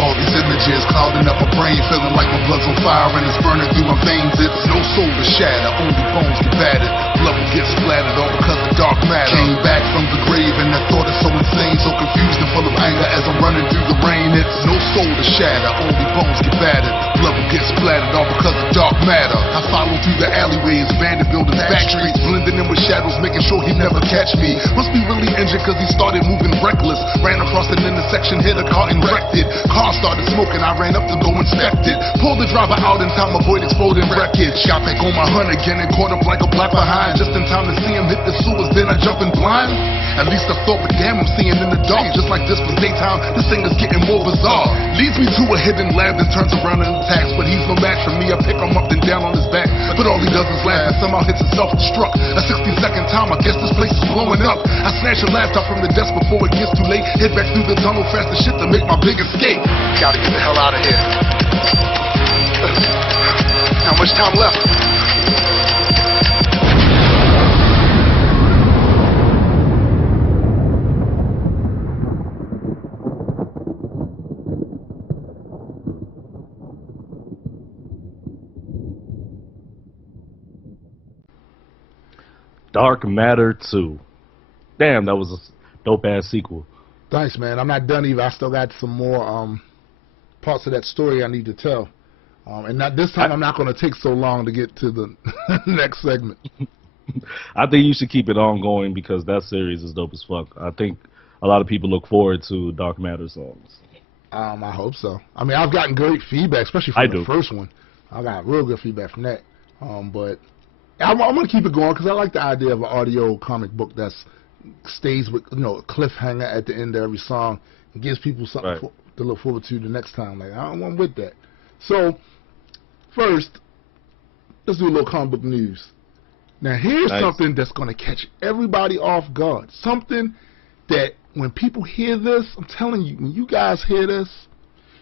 All these images clouding up my brain, feeling like my blood's on fire and it's burning through my veins. It's no soul to shatter, only bones get battered. Blood will get splattered, all because of dark matter. Came back from the grave and the thought is so insane, so confused and full of anger as I'm running through the rain. It's no soul to shatter, only bones get battered. Blood will get splattered, all because of dark matter. I follow through the alleyways, abandoned buildings, back streets, blending in with shadows, making sure he'd never catch me. Must be really injured cause he started moving reckless. Ran across an intersection, hit a car and wrecked it. Car started smoking, I ran up to go inspect it. Pulled the driver out in time, avoid exploding wreckage. Got back on my hunt again and caught up like a black behind. Just in time to see him hit the sewers, then I jump in blind. At least I thought, but damn, I'm seeing in the dark. Just like this was daytime, this thing is getting more bizarre. Leads me to a hidden lab, then turns around and attacks. But he's no match for me, I pick him up and down on his back. But all he does is laugh and somehow hits himself and struck. A 60-second time, I guess this place is blowing up. I snatch a laptop from the desk before it gets too late. Head back through the tunnel fast as shit to make my big escape. Gotta get the hell out of here. How much time left? Dark Matter 2. Damn, that was a dope-ass sequel. Thanks, man. I'm not done either. I still got some more parts of that story I need to tell. And not, this time I'm not going to take so long to get to the next segment. I think you should keep it ongoing because that series is dope as fuck. I think a lot of people look forward to Dark Matter songs. I hope so. I mean, I've gotten great feedback, especially from the first one. I got real good feedback from that. But I'm going to keep it going because I like the idea of an audio comic book that stays with, you know, a cliffhanger at the end of every song and gives people something to look forward to the next time. Like, I'm with that. So, first, let's do a little comic book news. Now, here's something that's going to catch everybody off guard. Something that when people hear this, I'm telling you, when you guys hear this,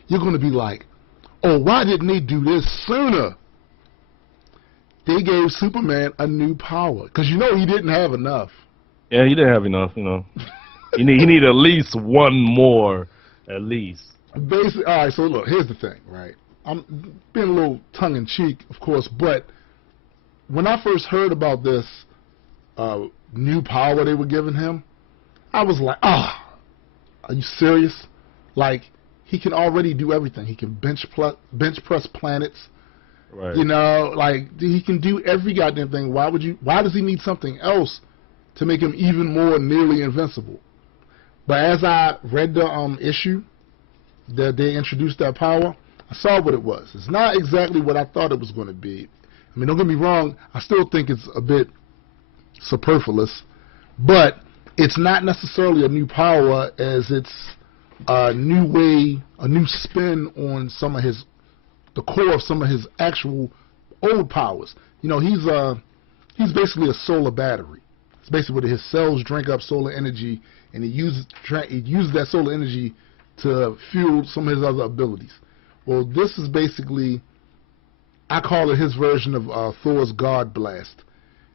you're going to be like, oh, why didn't they do this sooner? They gave Superman a new power. Because, you know, he didn't have enough. Yeah, he didn't have enough, you know. he need at least one more, at least. Basically, all right, so look, here's the thing, right? I'm being a little tongue-in-cheek, of course, but when I first heard about this new power they were giving him, I was like, are you serious? Like, he can already do everything. He can bench press planets. Right. You know, like, he can do every goddamn thing. Why does he need something else to make him even more nearly invincible? But as I read the issue that they introduced that power, I saw what it was. It's not exactly what I thought it was going to be. I mean, don't get me wrong, I still think it's a bit superfluous, but it's not necessarily a new power as it's a new way, a new spin on some of the core of some of his actual old powers. You know, he's basically a solar battery. It's basically where his cells drink up solar energy, and he uses that solar energy to fuel some of his other abilities. Well, this is basically I call it his version of Thor's God Blast.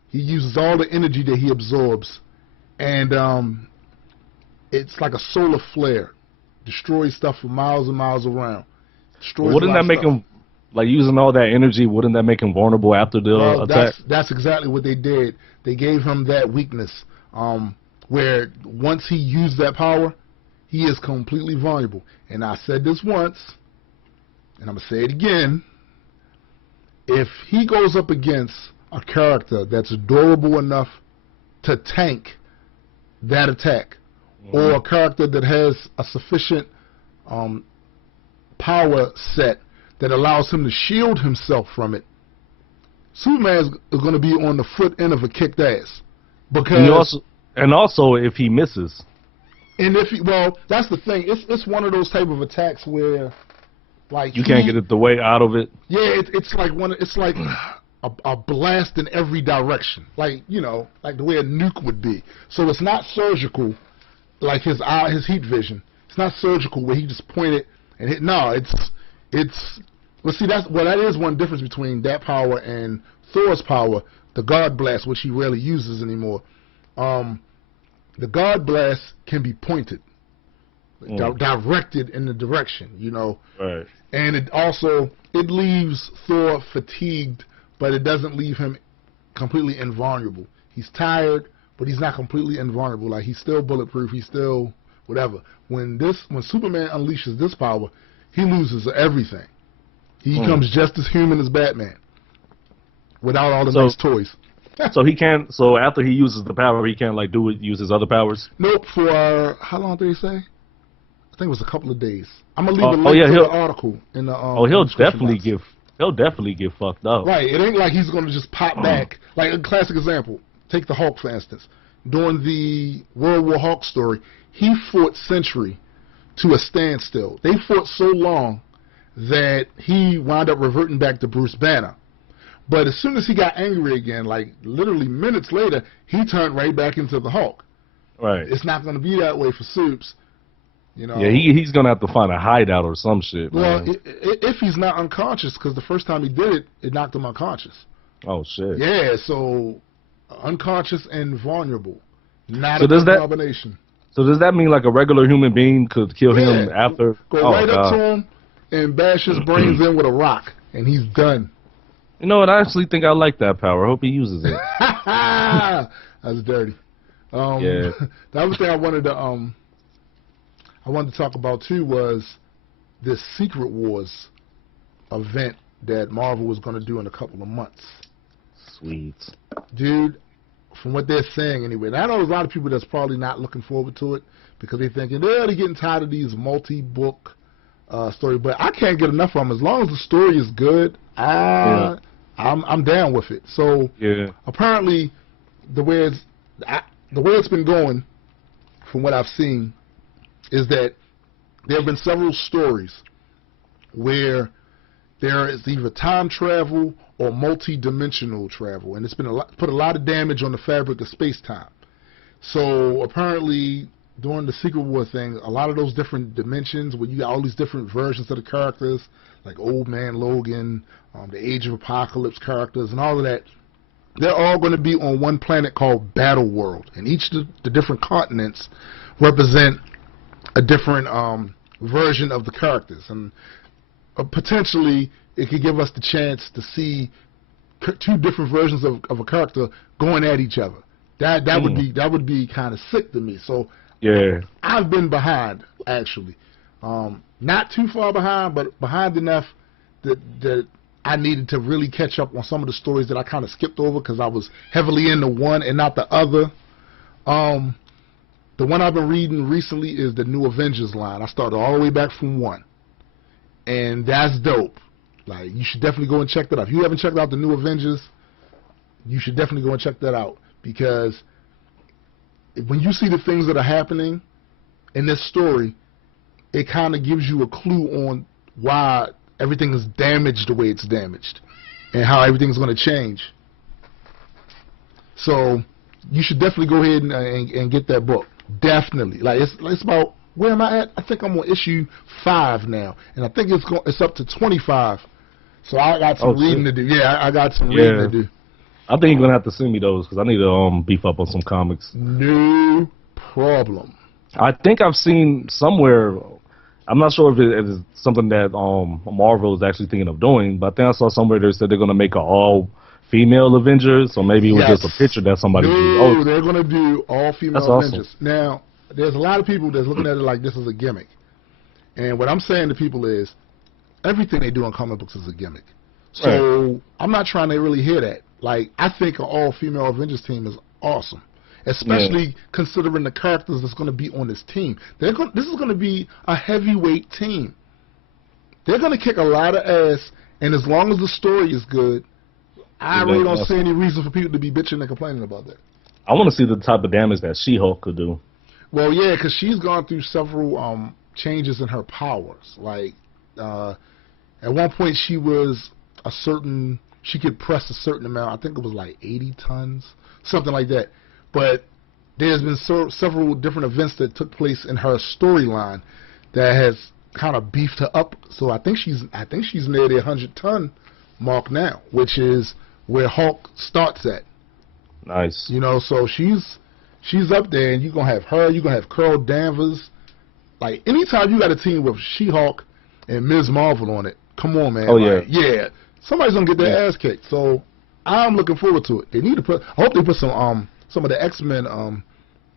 He uses all the energy that he absorbs, and it's like a solar flare, destroys stuff for miles and miles around. Wouldn't that make him, like, using all that energy? Wouldn't that make him vulnerable after the attack? That's exactly what they did. They gave him that weakness, where once he used that power, he is completely vulnerable. And I said this once, and I'm gonna say it again. If he goes up against a character that's durable enough to tank that attack, or a character that has a sufficient power set that allows him to shield himself from it, Superman is going to be on the foot end of a kicked ass. Because and also if he misses. And that's the thing. It's one of those type of attacks where, like, you can't get it the way out of it. Yeah, it's like a blast in every direction, like like the way a nuke would be. So it's not surgical, like his heat vision. It's not surgical where he just pointed and hit. No, it's. Well, see, that is one difference between that power and Thor's power, the God Blast, which he rarely uses anymore. The God Blast can be pointed, directed in the direction, Right. And it leaves Thor fatigued, but it doesn't leave him completely invulnerable. He's tired, but he's not completely invulnerable. Like, he's still bulletproof. He's still whatever. When Superman unleashes this power, he loses everything. He becomes just as human as Batman, wthink all the nice toys. So he can't. So after he uses the power, he can't use his other powers. Nope. For how long did he say? I think it was a couple of days. I'm gonna leave a link to the article in the. He'll definitely get fucked up. Right. It ain't like he's gonna just pop back. Like a classic example. Take the Hulk for instance. During the World War Hulk story, he fought Sentry to a standstill. They fought so long that he wound up reverting back to Bruce Banner. But as soon as he got angry again, like literally minutes later, he turned right back into the Hulk. Right. It's not going to be that way for Supes. Yeah, he's going to have to find a hideout or some shit. Well, if he's not unconscious, because the first time he did it, it knocked him unconscious. Oh, shit. Yeah, so unconscious and vulnerable. Not a good combination. So does that mean like a regular human being could kill him after? Go right up to him and bash his brains in with a rock, and he's done. You know what? I actually think I like that power. I hope he uses it. That's dirty. Yeah. The other thing I wanted to talk about too was this Secret Wars event that Marvel was going to do in a couple of months. Sweet. Dude, from what they're saying anyway, and I know there's a lot of people that's probably not looking forward to it because they're thinking they're getting tired of these multi-book story, but I can't get enough of them. As long as the story is good, I'm down with it. So apparently, the way it's been going, from what I've seen, is that there have been several stories where there is either time travel or multi-dimensional travel, and it's been put a lot of damage on the fabric of space-time. So apparently, during the Secret War thing, a lot of those different dimensions where you got all these different versions of the characters, like Old Man Logan, the Age of Apocalypse characters, and all of that, they're all going to be on one planet called Battle World, and each of the different continents represent a different version of the characters, and potentially it could give us the chance to see two different versions of a character going at each other. That would be kind of sick to me. So I've been behind, actually, not too far behind, but behind enough that I needed to really catch up on some of the stories that I kind of skipped over because I was heavily into one and not the other. The one I've been reading recently is the New Avengers line. I started all the way back from 1, and that's dope. Like, you should definitely go and check that out. If you haven't checked out the New Avengers, you should definitely go and check that out, because when you see the things that are happening in this story, it kind of gives you a clue on why everything is damaged the way it's damaged and how everything's going to change. So you should definitely go ahead and get that book. Definitely. Like, it's about, where am I at? I think I'm on issue 5 now, and I think it's up to 25. So I got some reading to do. Yeah, I got some reading to do. I think you're gonna have to send me those because I need to beef up on some comics. No problem. I think I've seen somewhere. I'm not sure if it is something that Marvel is actually thinking of doing, but I think I saw somewhere they said they're gonna make an all-female Avengers, so maybe it was just a picture that somebody drew. Oh, they're gonna do all-female Avengers. Awesome. Now, there's a lot of people that's looking at it like this is a gimmick, and what I'm saying to people is, everything they do in comic books is a gimmick. So I'm not trying to really hear that. Like, I think an all-female Avengers team is awesome, especially considering the characters that's going to be on this team. This is going to be a heavyweight team. They're going to kick a lot of ass, and as long as the story is good, I really don't see any reason for people to be bitching and complaining about that. I want to see the type of damage that She-Hulk could do. Well, yeah, because she's gone through several changes in her powers. Like, at one point she was she could press a certain amount. I think it was like 80 tons, something like that. But there's been several different events that took place in her storyline that has kind of beefed her up. So I think she's near the 100-ton mark now, which is where Hulk starts at. Nice. You know, so she's up there, and you're gonna have her. You're gonna have Carol Danvers. Like, anytime you got a team with She-Hulk and Ms. Marvel on it, come on, man. Oh, yeah. Somebody's gonna get their ass kicked. So I'm looking forward to it. They need to put. I hope they put some of the X-Men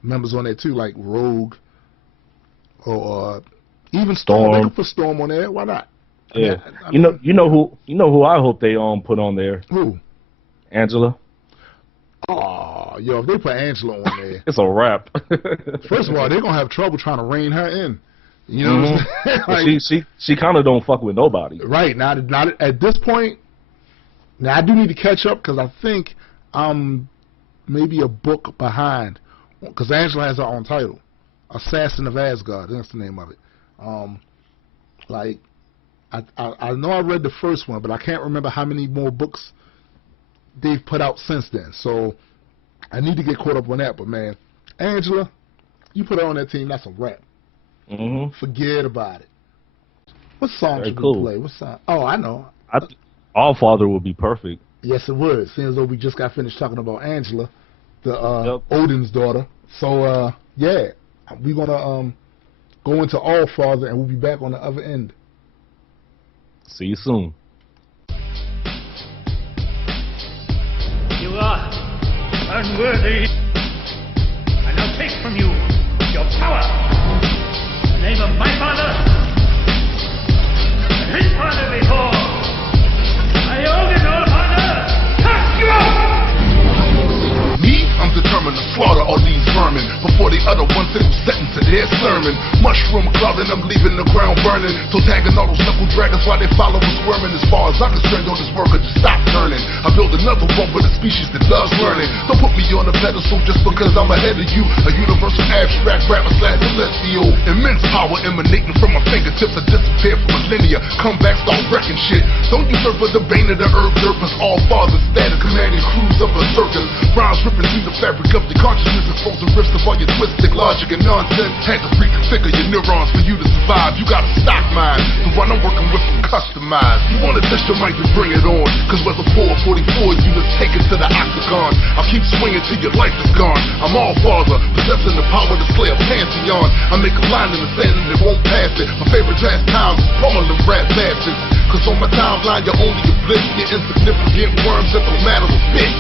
members on there too, like Rogue or even Storm. They can put Storm on there. Why not? Yeah. I mean, you know who I hope they put on there. Who? Angela. Oh, yo, if they put Angela on there, it's a wrap. First of all, they're gonna have trouble trying to rein her in. You know what I'm saying? Like, she kind of don't fuck with nobody. Right. Not at this point. Now, I do need to catch up because I think I'm maybe a book behind. Because Angela has her own title. Assassin of Asgard. That's the name of it. Like, I know I read the first one, but I can't remember how many more books they've put out since then. So I need to get caught up on that. But, man, Angela, you put her on that team, that's a wrap. Forget about it. What song should we play? What song? Oh, I know. All Father would be perfect. Yes, it would. Seeing as though we just got finished talking about Angela, the Odin's daughter. So, yeah, we're gonna go into All Father, and we'll be back on the other end. See you soon. You are unworthy. I now take from you your power. In the name of my father and his father before, I own it all, father. Cast you out! Me, I'm determined to slaughter all these vermin before they utter one single sentence of their sermon. Mushroom cloud and I'm leaving the ground burning. So tagging all those knuckle dragons while they follow us squirming. As far as I'm concerned, on this worker, just stop turning. I build another one with a species that loves learning. Don't put me on a pedestal just because I'm ahead of you. A universal abstract rapper / celestial. Immense power emanating from my fingertips. I disappear for millennia. Come back, start wrecking shit. Don't usurp the bane of the herb derpers. All fathers, static commanding crews of a circus. Rhymes ripping through the fabric of your consciousness, exposing rifts of all your twisted logic and nonsense. Had to reconfigure your neurons for you to survive. You got a stock mind. The one I'm working with from customized. You wanna test your mic to bring it on, cause whether 444 units take it to the octagon. I'll keep swinging till your life is gone. I'm All Father, possessing the power to slay a pantheon. I make a line in the sand and it won't pass it. My favorite pastime is pummeling rap bastards. Cause on my timeline you're only a blip. You're insignificant worms that don't matter a bit.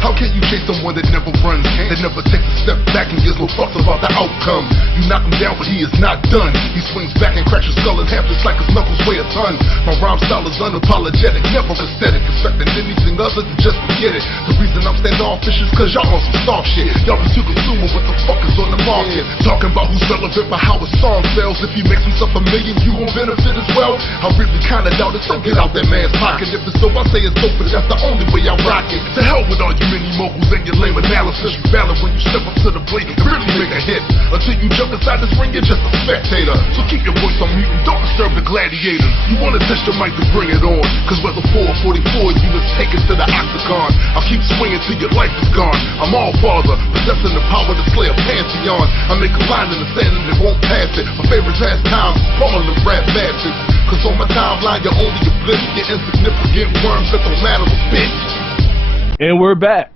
How can you chase someone that never runs, that never takes a step back and gives no fucks about the outcome? You knock him down, but he is not done. He swings back and cracks your skull in half just like his knuckles weigh a ton. My rhyme style is unapologetic, never aesthetic, expecting anything other than just forget it. The reason I'm standoffish is cause y'all on some soft shit. Y'all is too consuming what the fuck is on the market. Talking about who's relevant but how his song sells. If he makes himself $1 million, you gon' benefit as well. I really kinda doubt it, so get out that man's pocket. If it's so, I say it's dope, but that's the only way I rock it. To hell with all you mini moguls and your lame analysis. You valid when you step up to the plate and really make a hit. Until you jump inside this ring, you're just a spectator. So keep your voice on mute and don't disturb the gladiators. You wanna test your mic to bring it on, cause whether 444 units take it to the octagon. I'll keep swinging till your life is gone. I'm All Father, possessing the power to slay a pantheon. I make a line in the sand and it won't pass it. My favorite pastime is pummeling rap bastards. Cause on my timeline, you're only a blip. You're insignificant worms that don't matter a bit. And we're back.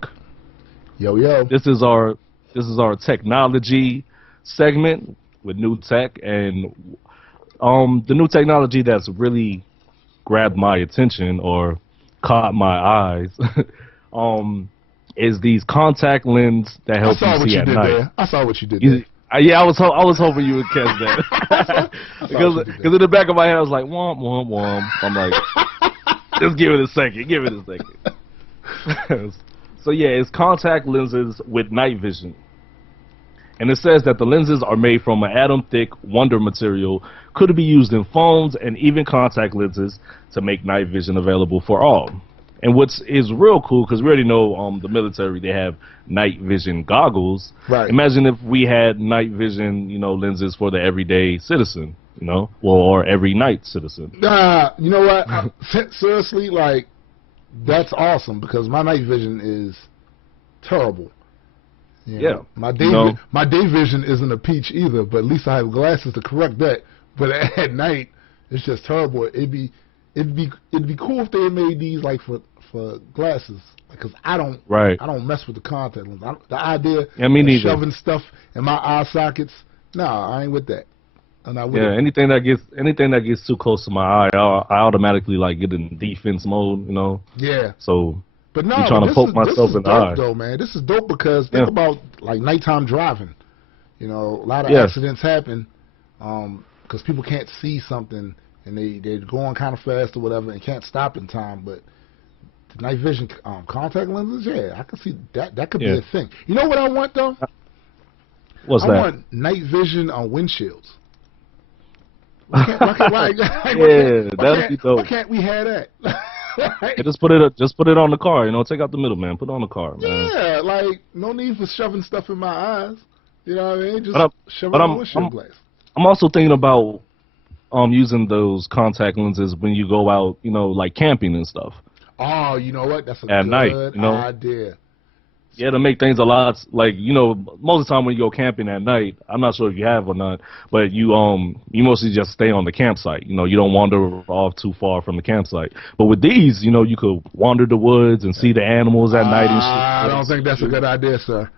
Yo, yo. This is our technology segment with new tech, and the new technology that's really grabbed my attention or caught my eyes is these contact lens that help you see at night. There. I saw what you did there. Yeah, I was hoping you would catch that. because in the back of my head I was like, womp, womp, womp. I'm like, just give it a second. So yeah, it's contact lenses with night vision. And it says that the lenses are made from an atom-thick wonder material, could be used in phones and even contact lenses to make night vision available for all. And what's is real cool, because we already know the military, they have night vision goggles. Right. Imagine if we had night vision, lenses for the everyday citizen, or every night citizen. You know what? Seriously, like, that's awesome, because my night vision is terrible. My day vision isn't a peach either, but at least I have glasses to correct that. But at night, it's just terrible. It'd be cool if they made these like for glasses, because I don't mess with the contact lens. The idea of shoving stuff in my eye sockets, I ain't with that. I'm not with it. anything that gets too close to my eye, I automatically like get in defense mode, Yeah. So. But no, I'm trying to poke myself in the eye. Though, man, this is dope, because think about like nighttime driving. A lot of accidents happen because people can't see something and they're going kind of fast or whatever and can't stop in time. But the night vision contact lenses, I can see that. That could be a thing. You know what I want though? What's that? I want night vision on windshields. That'd be dope. Why can't we have that? Just put it on the car, take out the middle, man. Put it on the car, man. Yeah, like no need for shoving stuff in my eyes. You know what I mean? Just shove it on windshield glass. I'm also thinking about using those contact lenses when you go out, like camping and stuff. Oh, you know what? That's a at good night, idea. Yeah, to make things a lot like most of the time when you go camping at night, I'm not sure if you have or not, but you mostly just stay on the campsite. You don't wander off too far from the campsite. But with these, you could wander the woods and see the animals at night and shit. I don't think that's a good idea, sir.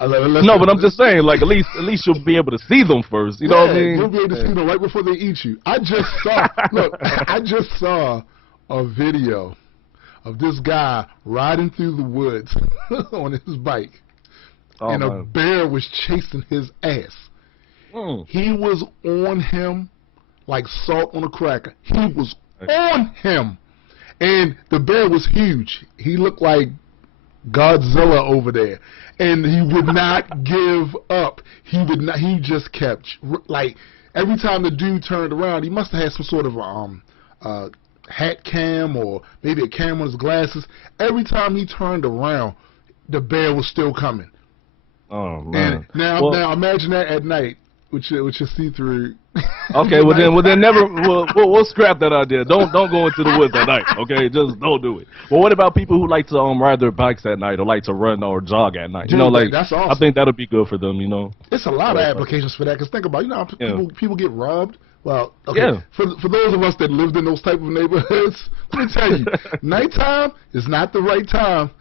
No, but I'm just saying, like at least you'll be able to see them first. You know what I mean? You'll be able to see them right before they eat you. I just saw a video of this guy riding through the woods on his bike, and a bear was chasing his ass. He was on him like salt on a cracker. He was on him, and the bear was huge. He looked like Godzilla over there, and he would not give up. He would not. He just kept like every time the dude turned around, he must have had some sort of hat cam or maybe a camera on his glasses. Every time he turned around, the bear was still coming. Oh man! And now imagine that at night with your see-through. Okay, well then never. We'll scrap that idea. Don't go into the woods at night. Okay, just don't do it. Well, what about people who like to ride their bikes at night or like to run or jog at night? Dude, that's awesome. I think that'll be good for them. It's a lot of applications for that. Because think about how people get robbed. Well, okay. For those of us that lived in those type of neighborhoods, let me tell you, nighttime is not the right time.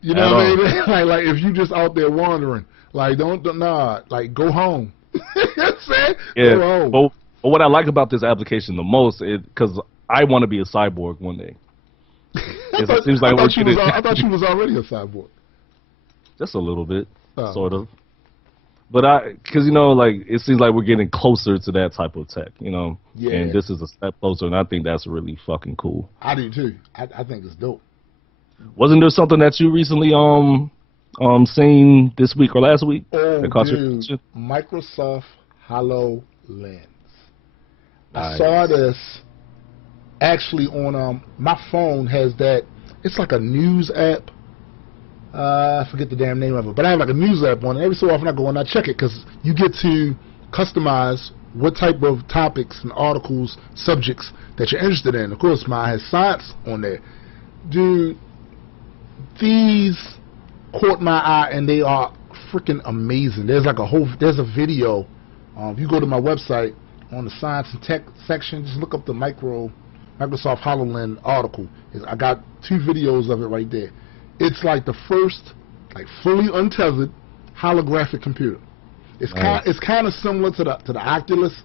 You know what I mean? like if you just out there wandering, like go home. You know what I'm saying? Yeah. Go home. But what I like about this application the most is because I want to be a cyborg one day. I thought you was already a cyborg. Just a little bit, sort of. But because it seems like we're getting closer to that type of tech, Yeah. And this is a step closer, and I think that's really fucking cool. I do too. I think it's dope. Wasn't there something that you recently seen this week or last week? Oh, dude, Microsoft HoloLens. I saw this actually on my phone. Has that? It's like a news app. I forget the damn name of it, but I have like a news app on it. Every so often I go and I check it because you get to customize what type of topics and articles, subjects that you're interested in. Of course, mine has science on there. Dude, these caught my eye and they are freaking amazing. There's like there's a video. If you go to my website on the science and tech section, just look up the Microsoft HoloLens article. I got 2 videos of it right there. It's like the first, like fully untethered holographic computer. It's kind of similar to the Oculus.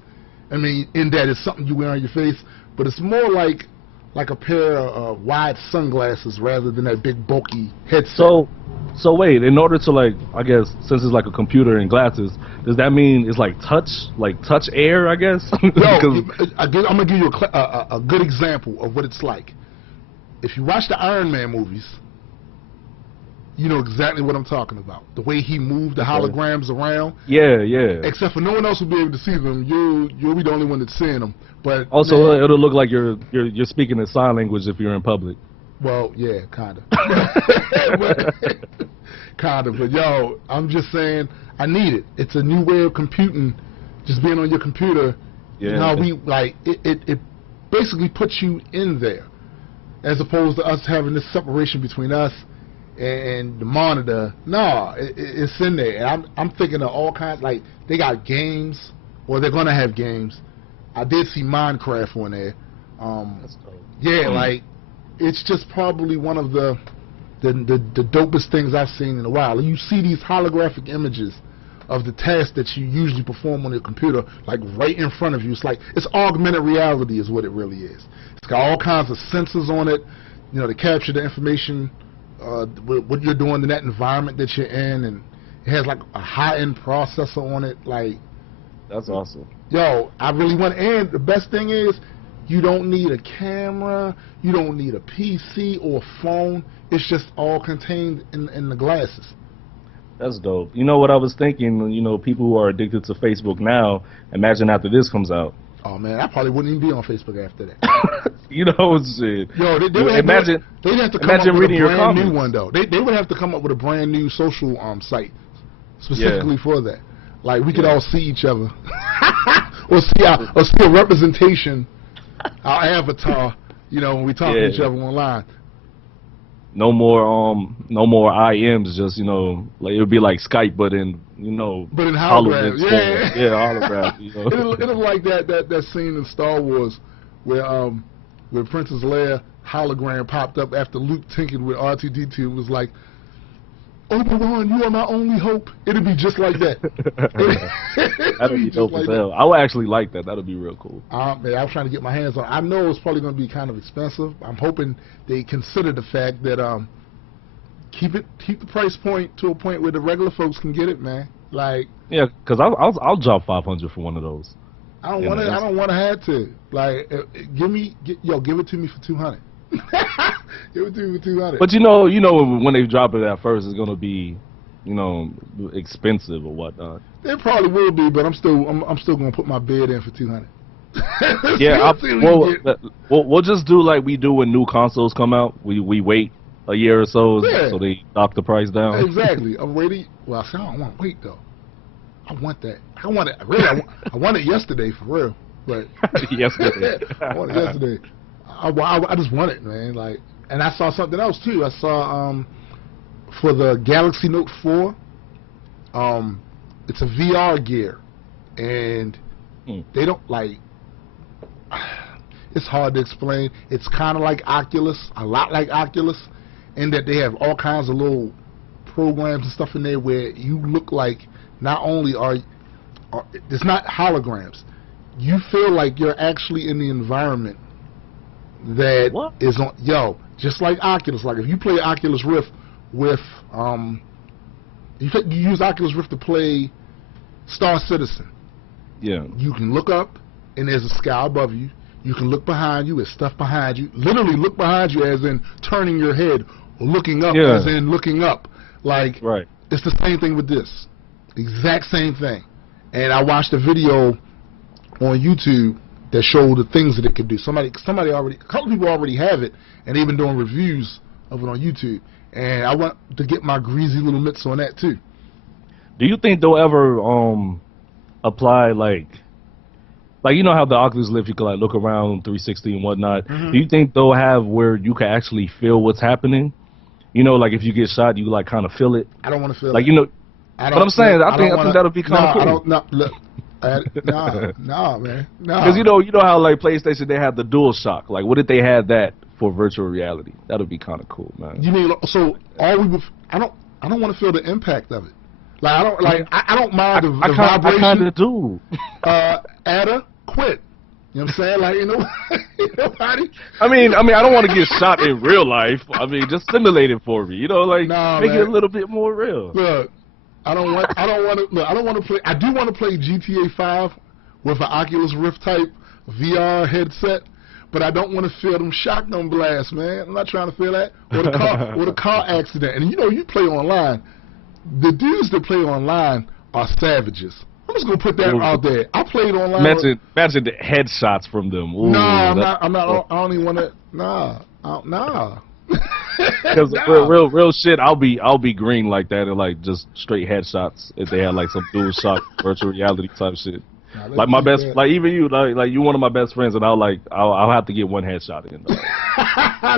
I mean, in that it's something you wear on your face, but it's more like a pair of wide sunglasses rather than that big bulky headset. So wait, in order to, like, I guess since it's like a computer and glasses, does that mean it's like touch air? I guess. I'm gonna give you a good example of what it's like. If you watch the Iron Man movies, you know exactly what I'm talking about. The way he moved the holograms around. Yeah. Except for no one else will be able to see them. You'll be the only one that's seeing them. But also, it'll look like you're speaking in sign language if you're in public. Well, yeah, kinda. Kinda, but yo, I'm just saying, I need it. It's a new way of computing. Just being on your computer. Yeah. You know, it basically puts you in there, as opposed to us having this separation between us and the monitor. No, it's in there. And I'm thinking of all kinds. Like, they got games, or they're gonna have games. I did see Minecraft on there. That's dope. Yeah, like, it's just probably one of the dopest things I've seen in a while. You see these holographic images of the tasks that you usually perform on your computer, like right in front of you. It's like, it's augmented reality is what it really is. It's got all kinds of sensors on it, you know, to capture the information, what you're doing in that environment that you're in, and it has like a high-end processor on it. Like, that's awesome. Yo, I really want, and the best thing is, you don't need a camera, you don't need a PC or phone. It's just all contained in the glasses. That's dope. You know what I was thinking? You know, people who are addicted to Facebook now, imagine after this comes out. Oh man, I probably wouldn't even be on Facebook after that. You know, shit. Yo, they'd have to come up with a brand new one though. They would have to come up with a brand new social site specifically for that. Like, we could all see each other, or see a representation, our avatar. You know, when we talk to each other online. No more IMs, just, you know, like it would be like Skype, but in, you know, but in holograms. Yeah, holograms. You know? It'll like that scene in Star Wars where Princess Leia hologram popped up after Luke tinkered with R2-D2 and was like, Obi-Wan, you are my only hope. It'll be just like that. That'd be dope as hell. I would actually like that. That'd be real cool. Man, I was trying to get my hands on it. I know it's probably going to be kind of expensive. I'm hoping they consider the fact that keep the price point to a point where the regular folks can get it, man. Like, yeah, because I'll drop $500 for one of those. I don't want to have to. Like, give it to me for $200. Give it to me for $200. But you know when they drop it at first, it's gonna be, you know, expensive or whatnot. It probably will be, but I'm still gonna put my bid in for $200. Yeah, we'll just do like we do when new consoles come out. We wait a year or so, so they knock the price down. Exactly. I'm waiting. Well, I don't want to wait though. I want that. I want it. Really, I want it yesterday for real. But yesterday. I want it yesterday. I just want it, man. Like, and I saw something else too. I saw for the Galaxy Note 4, it's a VR gear, and they don't like. It's hard to explain. It's kind of like Oculus, a lot like Oculus, in that they have all kinds of little programs and stuff in there where you look like not only it's not holograms. You feel like you're actually in the environment that is on, just like Oculus. Like if you play Oculus Rift with you use Oculus Rift to play Star Citizen. Yeah. You can look up and there's a sky above you. You can look behind you, there's stuff behind you. Literally look behind you as in turning your head, or looking up as in looking up. Like, it's the same thing with this. Exact same thing. And I watched a video on YouTube that showed the things that it could do. Somebody already, a couple people already have it, and they've been doing reviews of it on YouTube. And I want to get my greasy little mitts on that too. Do you think they'll ever apply like you know how the Oculus Rift you can like look around 360 and whatnot? Do you think they'll have where you can actually feel what's happening? You know, like if you get shot, you like kind of feel it. I don't want to feel like it. You know. But I'm saying, I think that'll be kind of cool. Look, Nah, man. Nah. Because you know how like PlayStation they have the DualShock. Like, what if they had that for virtual reality? That would be kind of cool, man. You mean so? I don't want to feel the impact of it. Like I don't mind the vibration. I kind of do. Adekwit. You know what I'm saying? Like, nobody. I mean, I don't want to get shot in real life. I mean, just simulate it for me. You know, like make it a little bit more real. Look, I don't want to play. I do want to play GTA 5 with an Oculus Rift type VR headset, but I don't want to feel them shotgun blasts, man. I'm not trying to feel that or the car accident. And you play online. The dudes that play online are savages. I'm just gonna put that out there. I played online. Imagine the headshots from them. Ooh, no, I'm not. I don't even want to. Nah. Because real shit, I'll be green like that and like just straight headshots if they had like some DualShock virtual reality type shit. Like my best, like even you, like you one of my best friends, and I'll have to get one headshot in.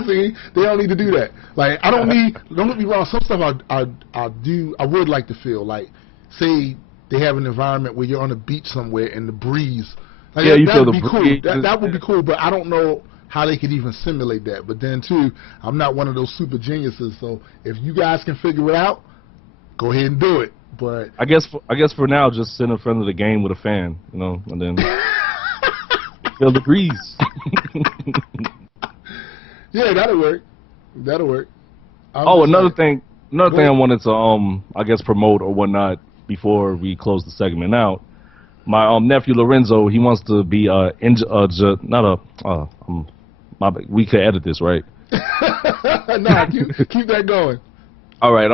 See, they don't need to do that. Like I don't need. Don't get me wrong. Some stuff I would like to feel like, say they have an environment where you're on a beach somewhere and the breeze. Like, yeah, you feel the breeze. Cool. That would be cool, but I don't know how they could even simulate that. But then too, I'm not one of those super geniuses. So if you guys can figure it out, go ahead and do it. But I guess for now, just sit in front of the game with a fan, and then feel the breeze. Yeah, that'll work. Another thing I wanted to I guess promote or whatnot before we close the segment out. My nephew Lorenzo, he wants to be we could edit this, right? Nah, keep that going. All right.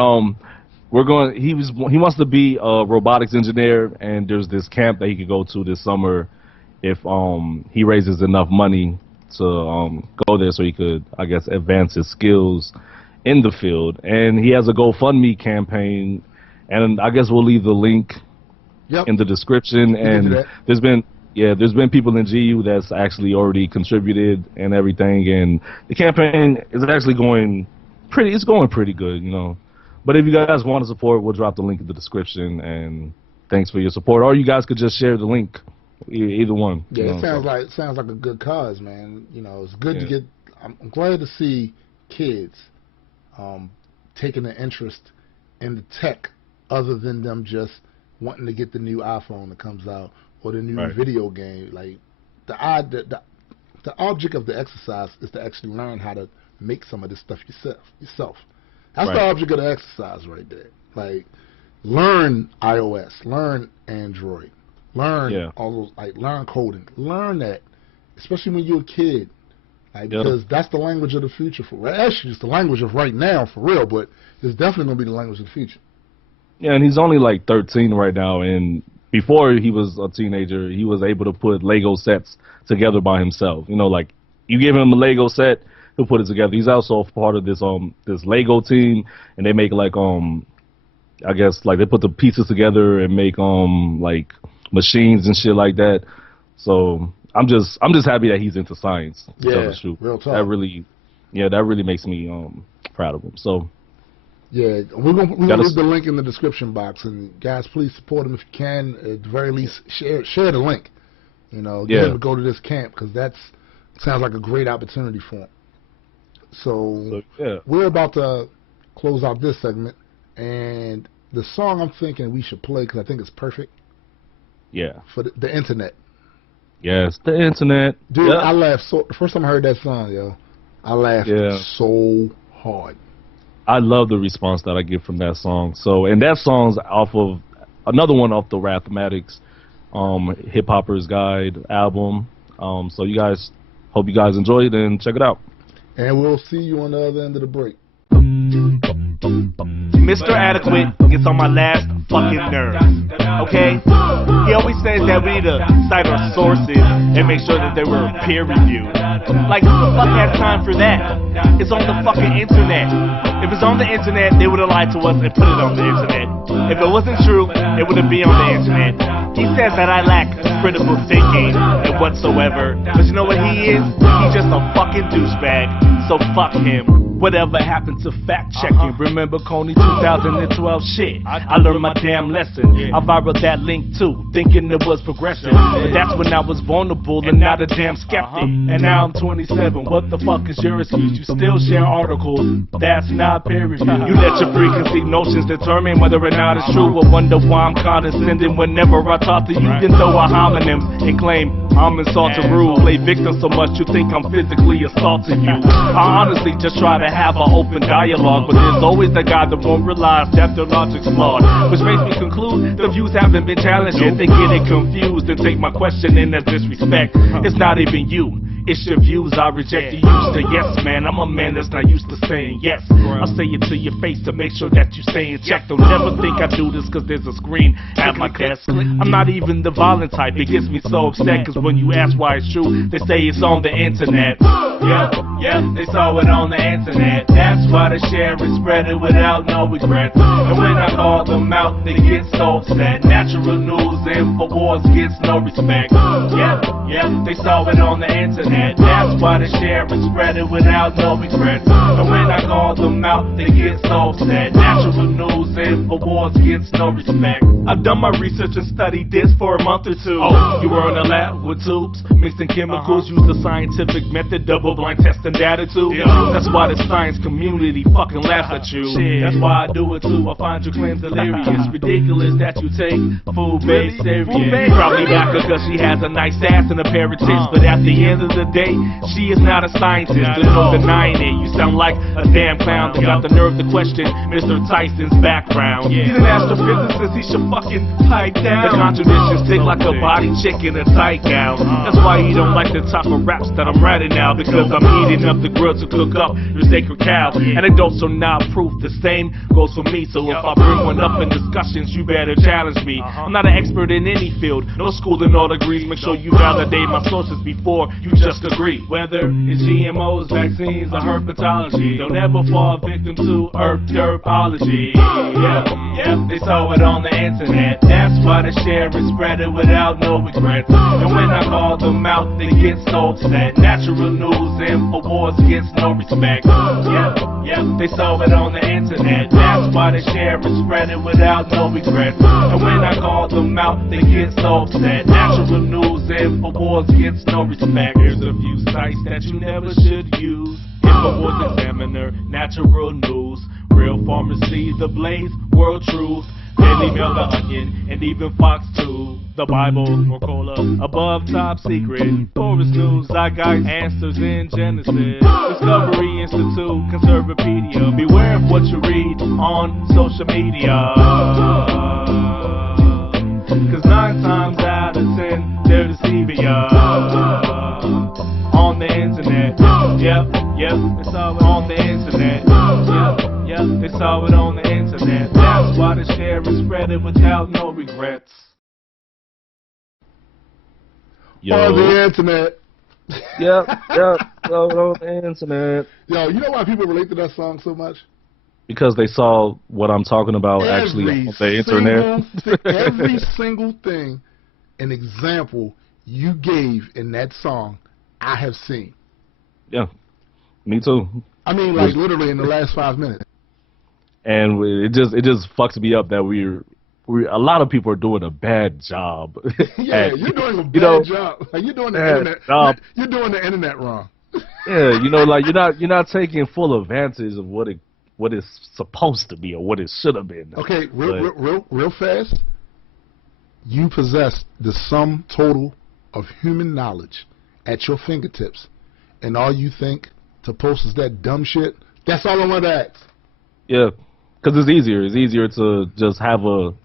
He wants to be a robotics engineer, and there's this camp that he could go to this summer if he raises enough money to go there so he could, I guess, advance his skills in the field. And he has a GoFundMe campaign, and I guess we'll leave the link in the description. And there's been people in GU that's actually already contributed and everything, and the campaign is actually going pretty good, But if you guys want to support, we'll drop the link in the description, and thanks for your support. Or you guys could just share the link, either one. Yeah, it sounds like a good cause, man. It's good to get. I'm glad to see kids taking an interest in the tech, other than them just wanting to get the new iPhone that comes out or the new video game. Like the object of the exercise is to actually learn how to make some of this stuff yourself. That's the object of the exercise right there. Like, learn iOS, learn Android, learn all those, learn coding, learn that, especially when you're a kid, because that's the language of the future. Actually, it's the language of right now for real, but it's definitely gonna be the language of the future. Yeah, and he's only like 13 right now, and before he was a teenager, he was able to put Lego sets together by himself. Like you give him a Lego set, he'll put it together. He's also part of this Lego team, and they make I guess they put the pieces together and make like machines and shit like that. So I'm just happy that he's into science. To tell the truth. Real talk. That really makes me proud of him. So yeah, we're gonna leave the link in the description box, and guys, please support him if you can. At the very least, share the link. Get him to go to this camp, because that sounds like a great opportunity for him. So we're about to close out this segment, and the song I'm thinking we should play, because I think it's perfect. Yeah. For the internet. Yes, the internet. Dude, I laughed the first time I heard that song, I laughed so hard. I love the response that I get from that song. So, and that song's off of another one off the Rapthematics Hip Hopper's Guide album. So you guys, hope you guys enjoy it and check it out. And we'll see you on the other end of the break. Mr. Adekwit gets on my last fucking nerve, okay? He always says that we need to cite our sources and make sure that they were peer-reviewed. Like, who the fuck has time for that? It's on the fucking internet. If it's on the internet, they would have lied to us and put it on the internet. If it wasn't true, it wouldn't be on the internet. He says that I lack critical thinking and whatsoever, but you know what he is? He's just a fucking douchebag, so fuck him. Whatever happened to fact checking? Remember Coney 2012 shit? I learned my damn lesson. I viraled that link too, thinking it was progressive. But that's when I was vulnerable and not a damn skeptic. And now I'm 27. What the fuck is your excuse? You still share articles. That's not peer review. You let your preconceived notions determine whether or not it's true. I wonder why I'm condescending whenever I talk to you. Then throw a homonyms and claim I'm insulting rude. Play victim so much you think I'm physically assaulting you. I honestly just try to have an open dialogue, but there's always the guy that won't realize that their logic's flawed. Which makes me conclude the views haven't been challenged yet. They get it confused and take my question in as disrespect. It's not even you. It's your views I reject. You used to yes man, I'm a man that's not used to saying yes. I'll say it to your face to make sure that you stay in check. Don't never think I do this cause there's a screen at my desk. I'm not even the violent type, it gets me so upset. Cause when you ask why it's true, they say it's on the internet. Yeah, they saw it on the internet. That's why they share and spread it without no regrets. And when I call them out, they get so upset. Natural news and for wars gets no respect. Yeah, they saw it on the internet. That's why they share and spread it without no regrets. And when I call them out, they get so upset. Natural news and for wars gets no respect. I've done my research and studied this for a month or two. Oh, you were in a lab with tubes, mixing chemicals, use the scientific method, double-blind testing data too. That's why the science community fucking laughs at you. That's why I do it too. I find your claims hilarious. Ridiculous that you take food-based serious. Probably back because she has a nice ass and a pair of tits, but at the end of the day, she is not a scientist. There's no denying it. You sound like a damn clown that got the nerve to question Mr. Tyson's background. He's an astrophysicist, he should fucking pipe down. The contradictions tick like a body chick in a tight gown. That's why he don't like the type of raps that I'm writing now, because I'm eating up the grill to cook up your sacred cow. Anecdotes are not proof, the same goes for me. So if I bring one up in discussions, you better challenge me. I'm not an expert in any field, no schooling or degrees. Make sure you validate my sources before you just agree. Whether it's GMOs, vaccines, or herpetology, don't ever fall victim to derpology. Yeah, they saw it on the internet. That's why they share and spread it without no regrets. And when I call them out, they get so upset. Natural news and for wars gets no respect. Yeah, they saw it on the internet. That's why they share and spread it without no regrets. And when I call them out, they get so upset. Natural news and for wars gets no respect. Here's a few sites that you never should use: InfoWars Examiner, Natural News, Real Pharmacy, The Blaze, World Truth, Daily Mail, The Onion, and even Fox 2. The Bible, Mercola, Above Top Secret, Forest News, Zeitgeist, Answers in Genesis, Discovery Institute, Conservapedia. Beware of what you read on social media, cause 9 times out of 10 they're deceiving ya. On the internet, yep, they saw it on the internet, yep, they saw it on the internet. That's why they share and spread it without no regrets. On the internet. Yep, on the internet. Yo, you know why people relate to that song so much? Because they saw what I'm talking about actually on the internet. Every single thing, an example you gave in that song, I have seen. Yeah, me too. I mean, like literally in the last 5 minutes. And it just fucks me up that a lot of people are doing a bad job. Yeah, you're doing a bad job. Like, you're doing the internet. You're doing the internet wrong. Yeah, like you're not taking full advantage of what it's supposed to be or what it should have been. Okay, real fast. You possess the sum total of human knowledge at your fingertips, and all you think to post is that dumb shit. That's all I want to ask. Yeah, because it's easier. It's easier to just have an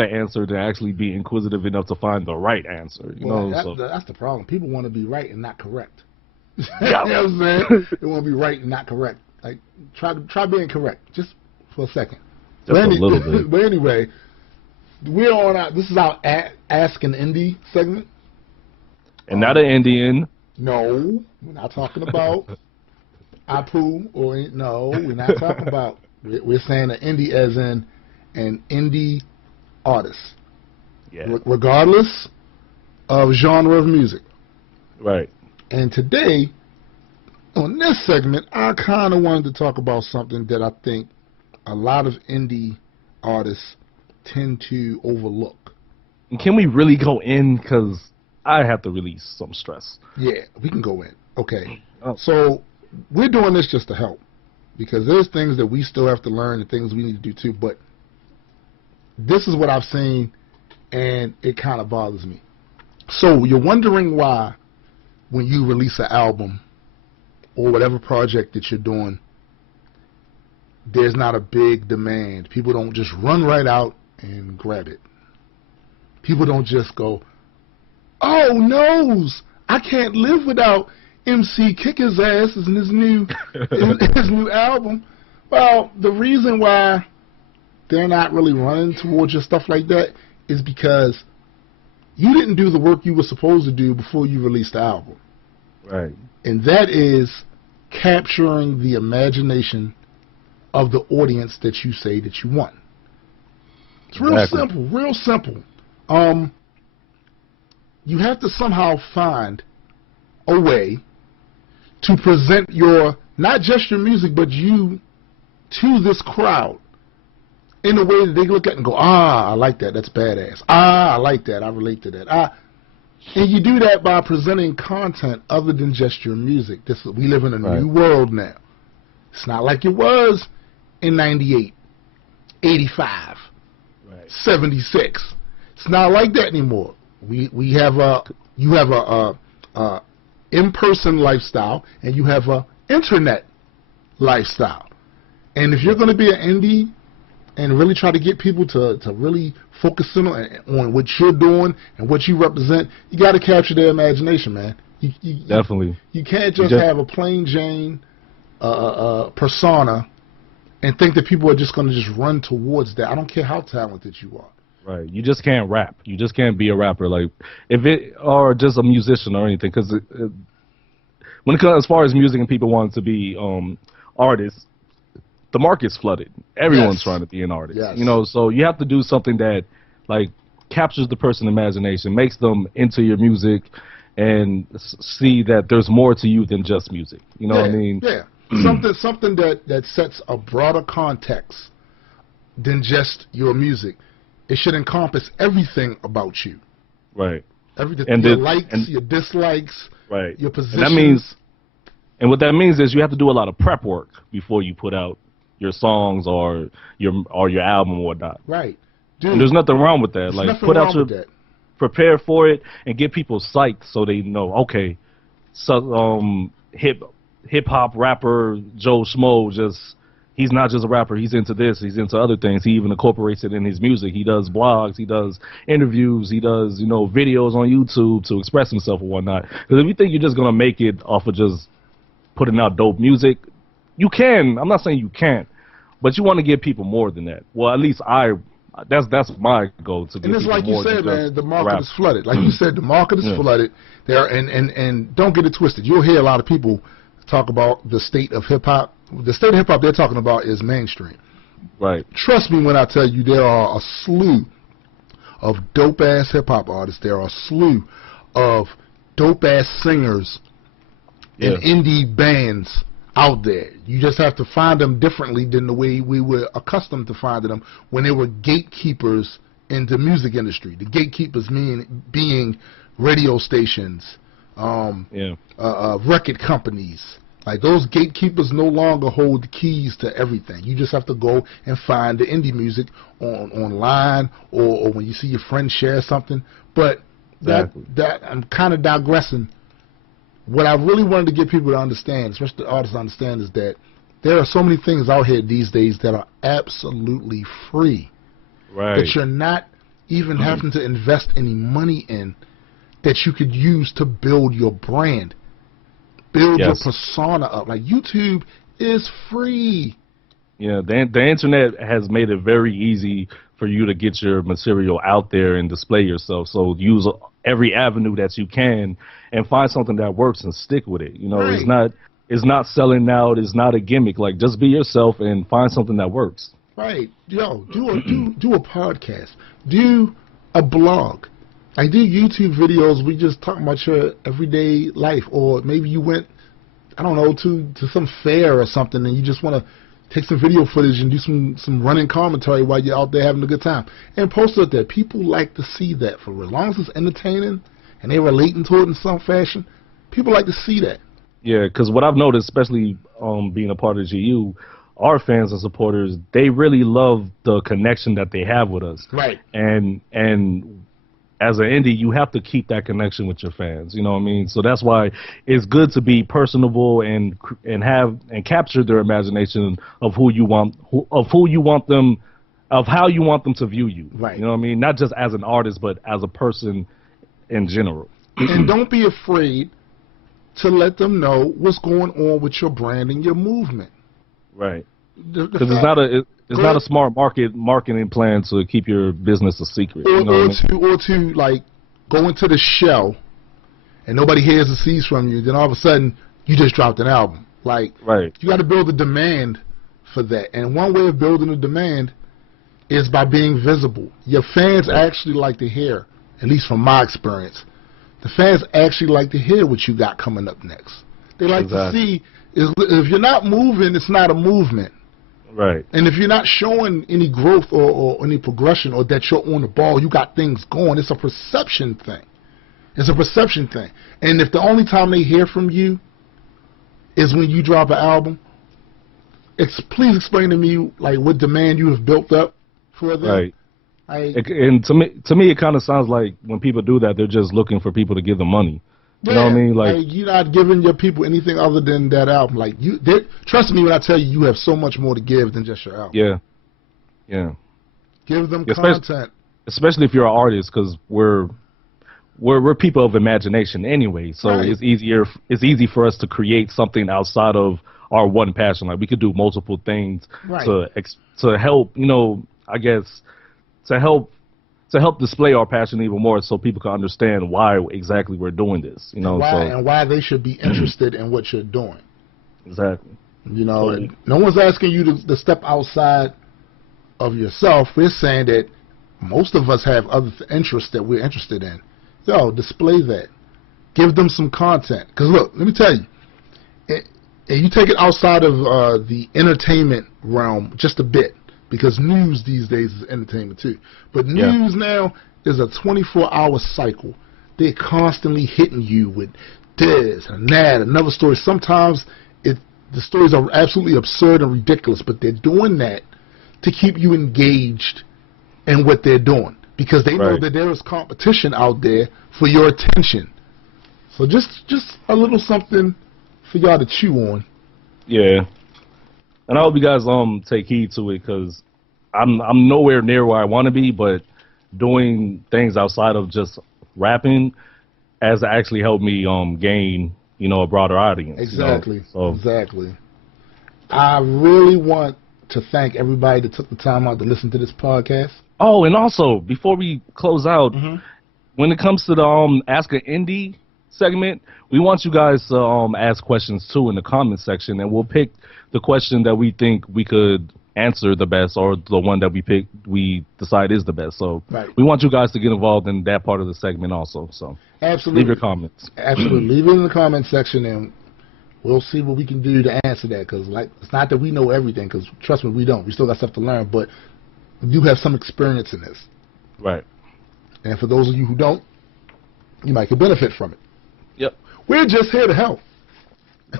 answer to actually be inquisitive enough to find the right answer. You know, that's the problem. People want to be right and not correct. Yeah. You know what I'm saying? They want to be right and not correct. Like, try being correct just for a second. Just a little bit. But anyway, we're on this is our Ask an Indie segment. And not an Indian. No, we're not talking about Apu or no, we're not talking about. We're saying an indie as in an indie artist. Yeah. Regardless of genre of music. Right. And today, on this segment, I kind of wanted to talk about something that I think a lot of indie artists tend to overlook. Can we really go in? Because I have to release some stress. Yeah, we can go in. Okay. So we're doing this just to help, because there's things that we still have to learn and things we need to do too. But this is what I've seen, and it kind of bothers me. So you're wondering why, when you release an album or whatever project that you're doing, there's not a big demand. People don't just run right out and grab it. People don't just go, oh, noes, I can't live without MC kick his ass in his new his new album. Well, the reason why they're not really running towards your stuff like that is because you didn't do the work you were supposed to do before you released the album. Right. And that is capturing the imagination of the audience that you say that you want. It's real simple, real simple. You have to somehow find a way to present your, not just your music, but you to this crowd in a way that they look at and go, ah, I like that, that's badass. Ah, I like that, I relate to that. And you do that by presenting content other than just your music. We live in a new world now. It's not like it was in 98, 85, 76. It's not like that anymore. You have a in-person lifestyle, and you have a internet lifestyle. And if you're going to be an indie and really try to get people to really focus in on what you're doing and what you represent, you got to capture their imagination, man. Definitely. You can't just have a plain Jane persona and think that people are just going to just run towards that. I don't care how talented you are. Right. You just can't rap. You just can't be a rapper, like or just a musician or anything. Because when it comes as far as music and people wanting to be artists, the market's flooded. Everyone's trying to be an artist. Yes. You know, so you have to do something that like captures the person's imagination, makes them into your music, and see that there's more to you than just music. You know what I mean? Yeah. something that sets a broader context than just your music. It should encompass everything about you. Right. Everything. And your likes, your dislikes, right. your positions. And what that means is you have to do a lot of prep work before you put out your songs or your album or whatnot. Right. Dude, and there's nothing wrong with that. Like put out your prepare for it and get people psyched so they know, okay, so hip hop rapper Joe Schmo he's not just a rapper, he's into this, he's into other things. He even incorporates it in his music. He does blogs, he does interviews, he does, videos on YouTube to express himself and whatnot. Because if you think you're just gonna make it off of just putting out dope music, you can. I'm not saying you can't, but you want to give people more than that. Well, at least that's my goal to give people more. And it's like you said, man, the market is flooded. Like you said, the market is flooded. There and don't get it twisted. You'll hear a lot of people talk about the state of hip hop. The state of hip hop they're talking about is mainstream. Right. Trust me when I tell you there are a slew of dope ass hip hop artists. There are a slew of dope ass singers and indie bands out there. You just have to find them differently than the way we were accustomed to finding them when they were gatekeepers in the music industry. The gatekeepers being radio stations, record companies. Like those gatekeepers no longer hold the keys to everything. You just have to go and find the indie music online or when you see your friend share something. But that I'm kind of digressing. What I really wanted to get people to understand, especially the artists to understand, is that there are so many things out here these days that are absolutely free. Right. That you're not even having to invest any money in, that you could use to build your brand. Build your persona up. Like YouTube is free. Yeah, the internet has made it very easy for you to get your material out there and display yourself. So use every avenue that you can and find something that works and stick with it. It's not selling out. It's not a gimmick. Like just be yourself and find something that works. Right. Yo, do a podcast. Do a blog. Like do YouTube videos. We just talk about your everyday life, or maybe you went I don't know, to some fair or something, and you just want to take some video footage and do some running commentary while you're out there having a good time, and post it there. People like to see that. For as long as it's entertaining and they're relating to it in some fashion, people like to see that. Yeah, because what I've noticed, especially being a part of GU, our fans and supporters, they really love the connection that they have with us. Right. And as an indie, you have to keep that connection with your fans. You know what I mean? So that's why it's good to be personable and capture their imagination of how you want them to view you. Right. You know what I mean? Not just as an artist, but as a person in general. And don't be afraid to let them know what's going on with your brand and your movement. Right. Because it's not a smart marketing plan to keep your business a secret. Or to like go into the show and nobody hears or sees from you, then all of a sudden you just dropped an album. Like, right. You got to build a demand for that, and one way of building a demand is by being visible. Your fans actually like to hear, at least from my experience, the fans actually like to hear what you got coming up next. They like to see, if you're not moving, it's not a movement. Right. And if you're not showing any growth or any progression, or that you're on the ball, you got things going, it's a perception thing. It's a perception thing. And if the only time they hear from you is when you drop an album, please explain to me like what demand you have built up for them. Right. And to me, it kind of sounds like when people do that, they're just looking for people to give them money. You know what I mean? Like, you're not giving your people anything other than that album. Like, trust me when I tell you, you have so much more to give than just your album. Yeah, yeah. Give them content, especially if you're an artist, because we're people of imagination anyway. So it's easy for us to create something outside of our one passion. Like, we could do multiple things to help. I guess to help display our passion even more, so people can understand why exactly we're doing this. And why they should be interested in what you're doing. Exactly. And no one's asking you to step outside of yourself. We're saying that most of us have other interests that we're interested in. Display that. Give them some content. Because look, let me tell you, and you take it outside of the entertainment realm just a bit, because news these days is entertainment too. But news now is a 24-hour cycle. They're constantly hitting you with this and that, another story. Sometimes the stories are absolutely absurd and ridiculous, but they're doing that to keep you engaged in what they're doing, because they know that there is competition out there for your attention. So just a little something for y'all to chew on. Yeah. And I hope you guys take heed to it, because I'm nowhere near where I want to be, but doing things outside of just rapping has actually helped me gain a broader audience. Exactly. Exactly. I really want to thank everybody that took the time out to listen to this podcast. Oh, and also before we close out, when it comes to the Ask an Indie segment, we want you guys to ask questions too in the comment section, and we'll pick the question that we think we could answer the best, or the one that we decide is the best. So we want you guys to get involved in that part of the segment also. So absolutely, leave your comments. Absolutely, leave it in the comment section, and we'll see what we can do to answer that. Because it's not that we know everything, because trust me, we don't. We still got stuff to learn, but we do have some experience in this. Right. And for those of you who don't, you might could benefit from it. Yep. We're just here to help.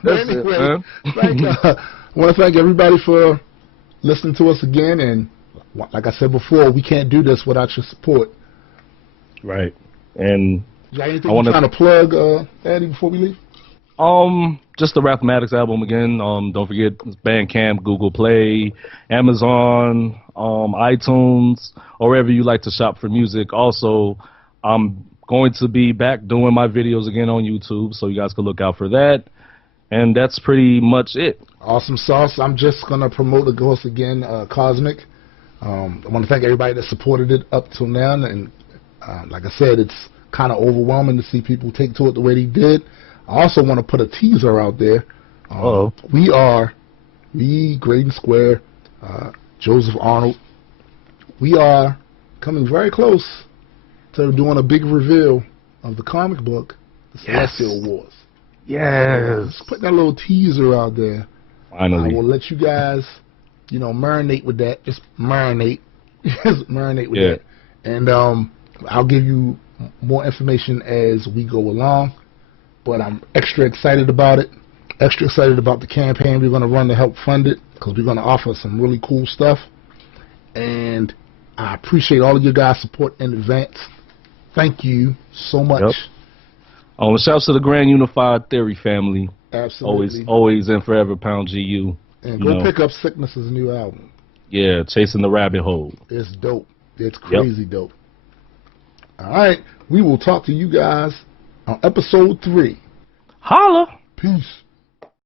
Anyway, I want to thank everybody for listening to us again. And like I said before, we can't do this without your support. Right. And you got anything you're trying to plug, Eddie, before we leave? Just the Rapthematics album again. Don't forget BandCamp, Google Play, Amazon, iTunes, or wherever you like to shop for music. Also, I'm going to be back doing my videos again on YouTube, so you guys can look out for that. And that's pretty much it. Awesome sauce. I'm just going to promote the ghost again, Cosmic. I want to thank everybody that supported it up till now. And like I said, it's kind of overwhelming to see people take to it the way they did. I also want to put a teaser out there. We, Great and Square, Joseph Arnold, we are coming very close to doing a big reveal of the comic book, The Celestial Wars. Yes. Put that little teaser out there. Finally. I will let you guys, marinate with that. Just marinate. Just marinate with that. And I'll give you more information as we go along. But I'm extra excited about it. Extra excited about the campaign we're going to run to help fund it, because we're going to offer some really cool stuff. And I appreciate all of your guys' support in advance. Thank you so much. Yep. Shouts to the Grand Unified Theory family. Absolutely. Always and forever pound GU. And go pick up Sickness's new album. Yeah, Chasing the Rabbit Hole. It's dope. It's crazy dope. All right. We will talk to you guys on episode 3. Holla. Peace.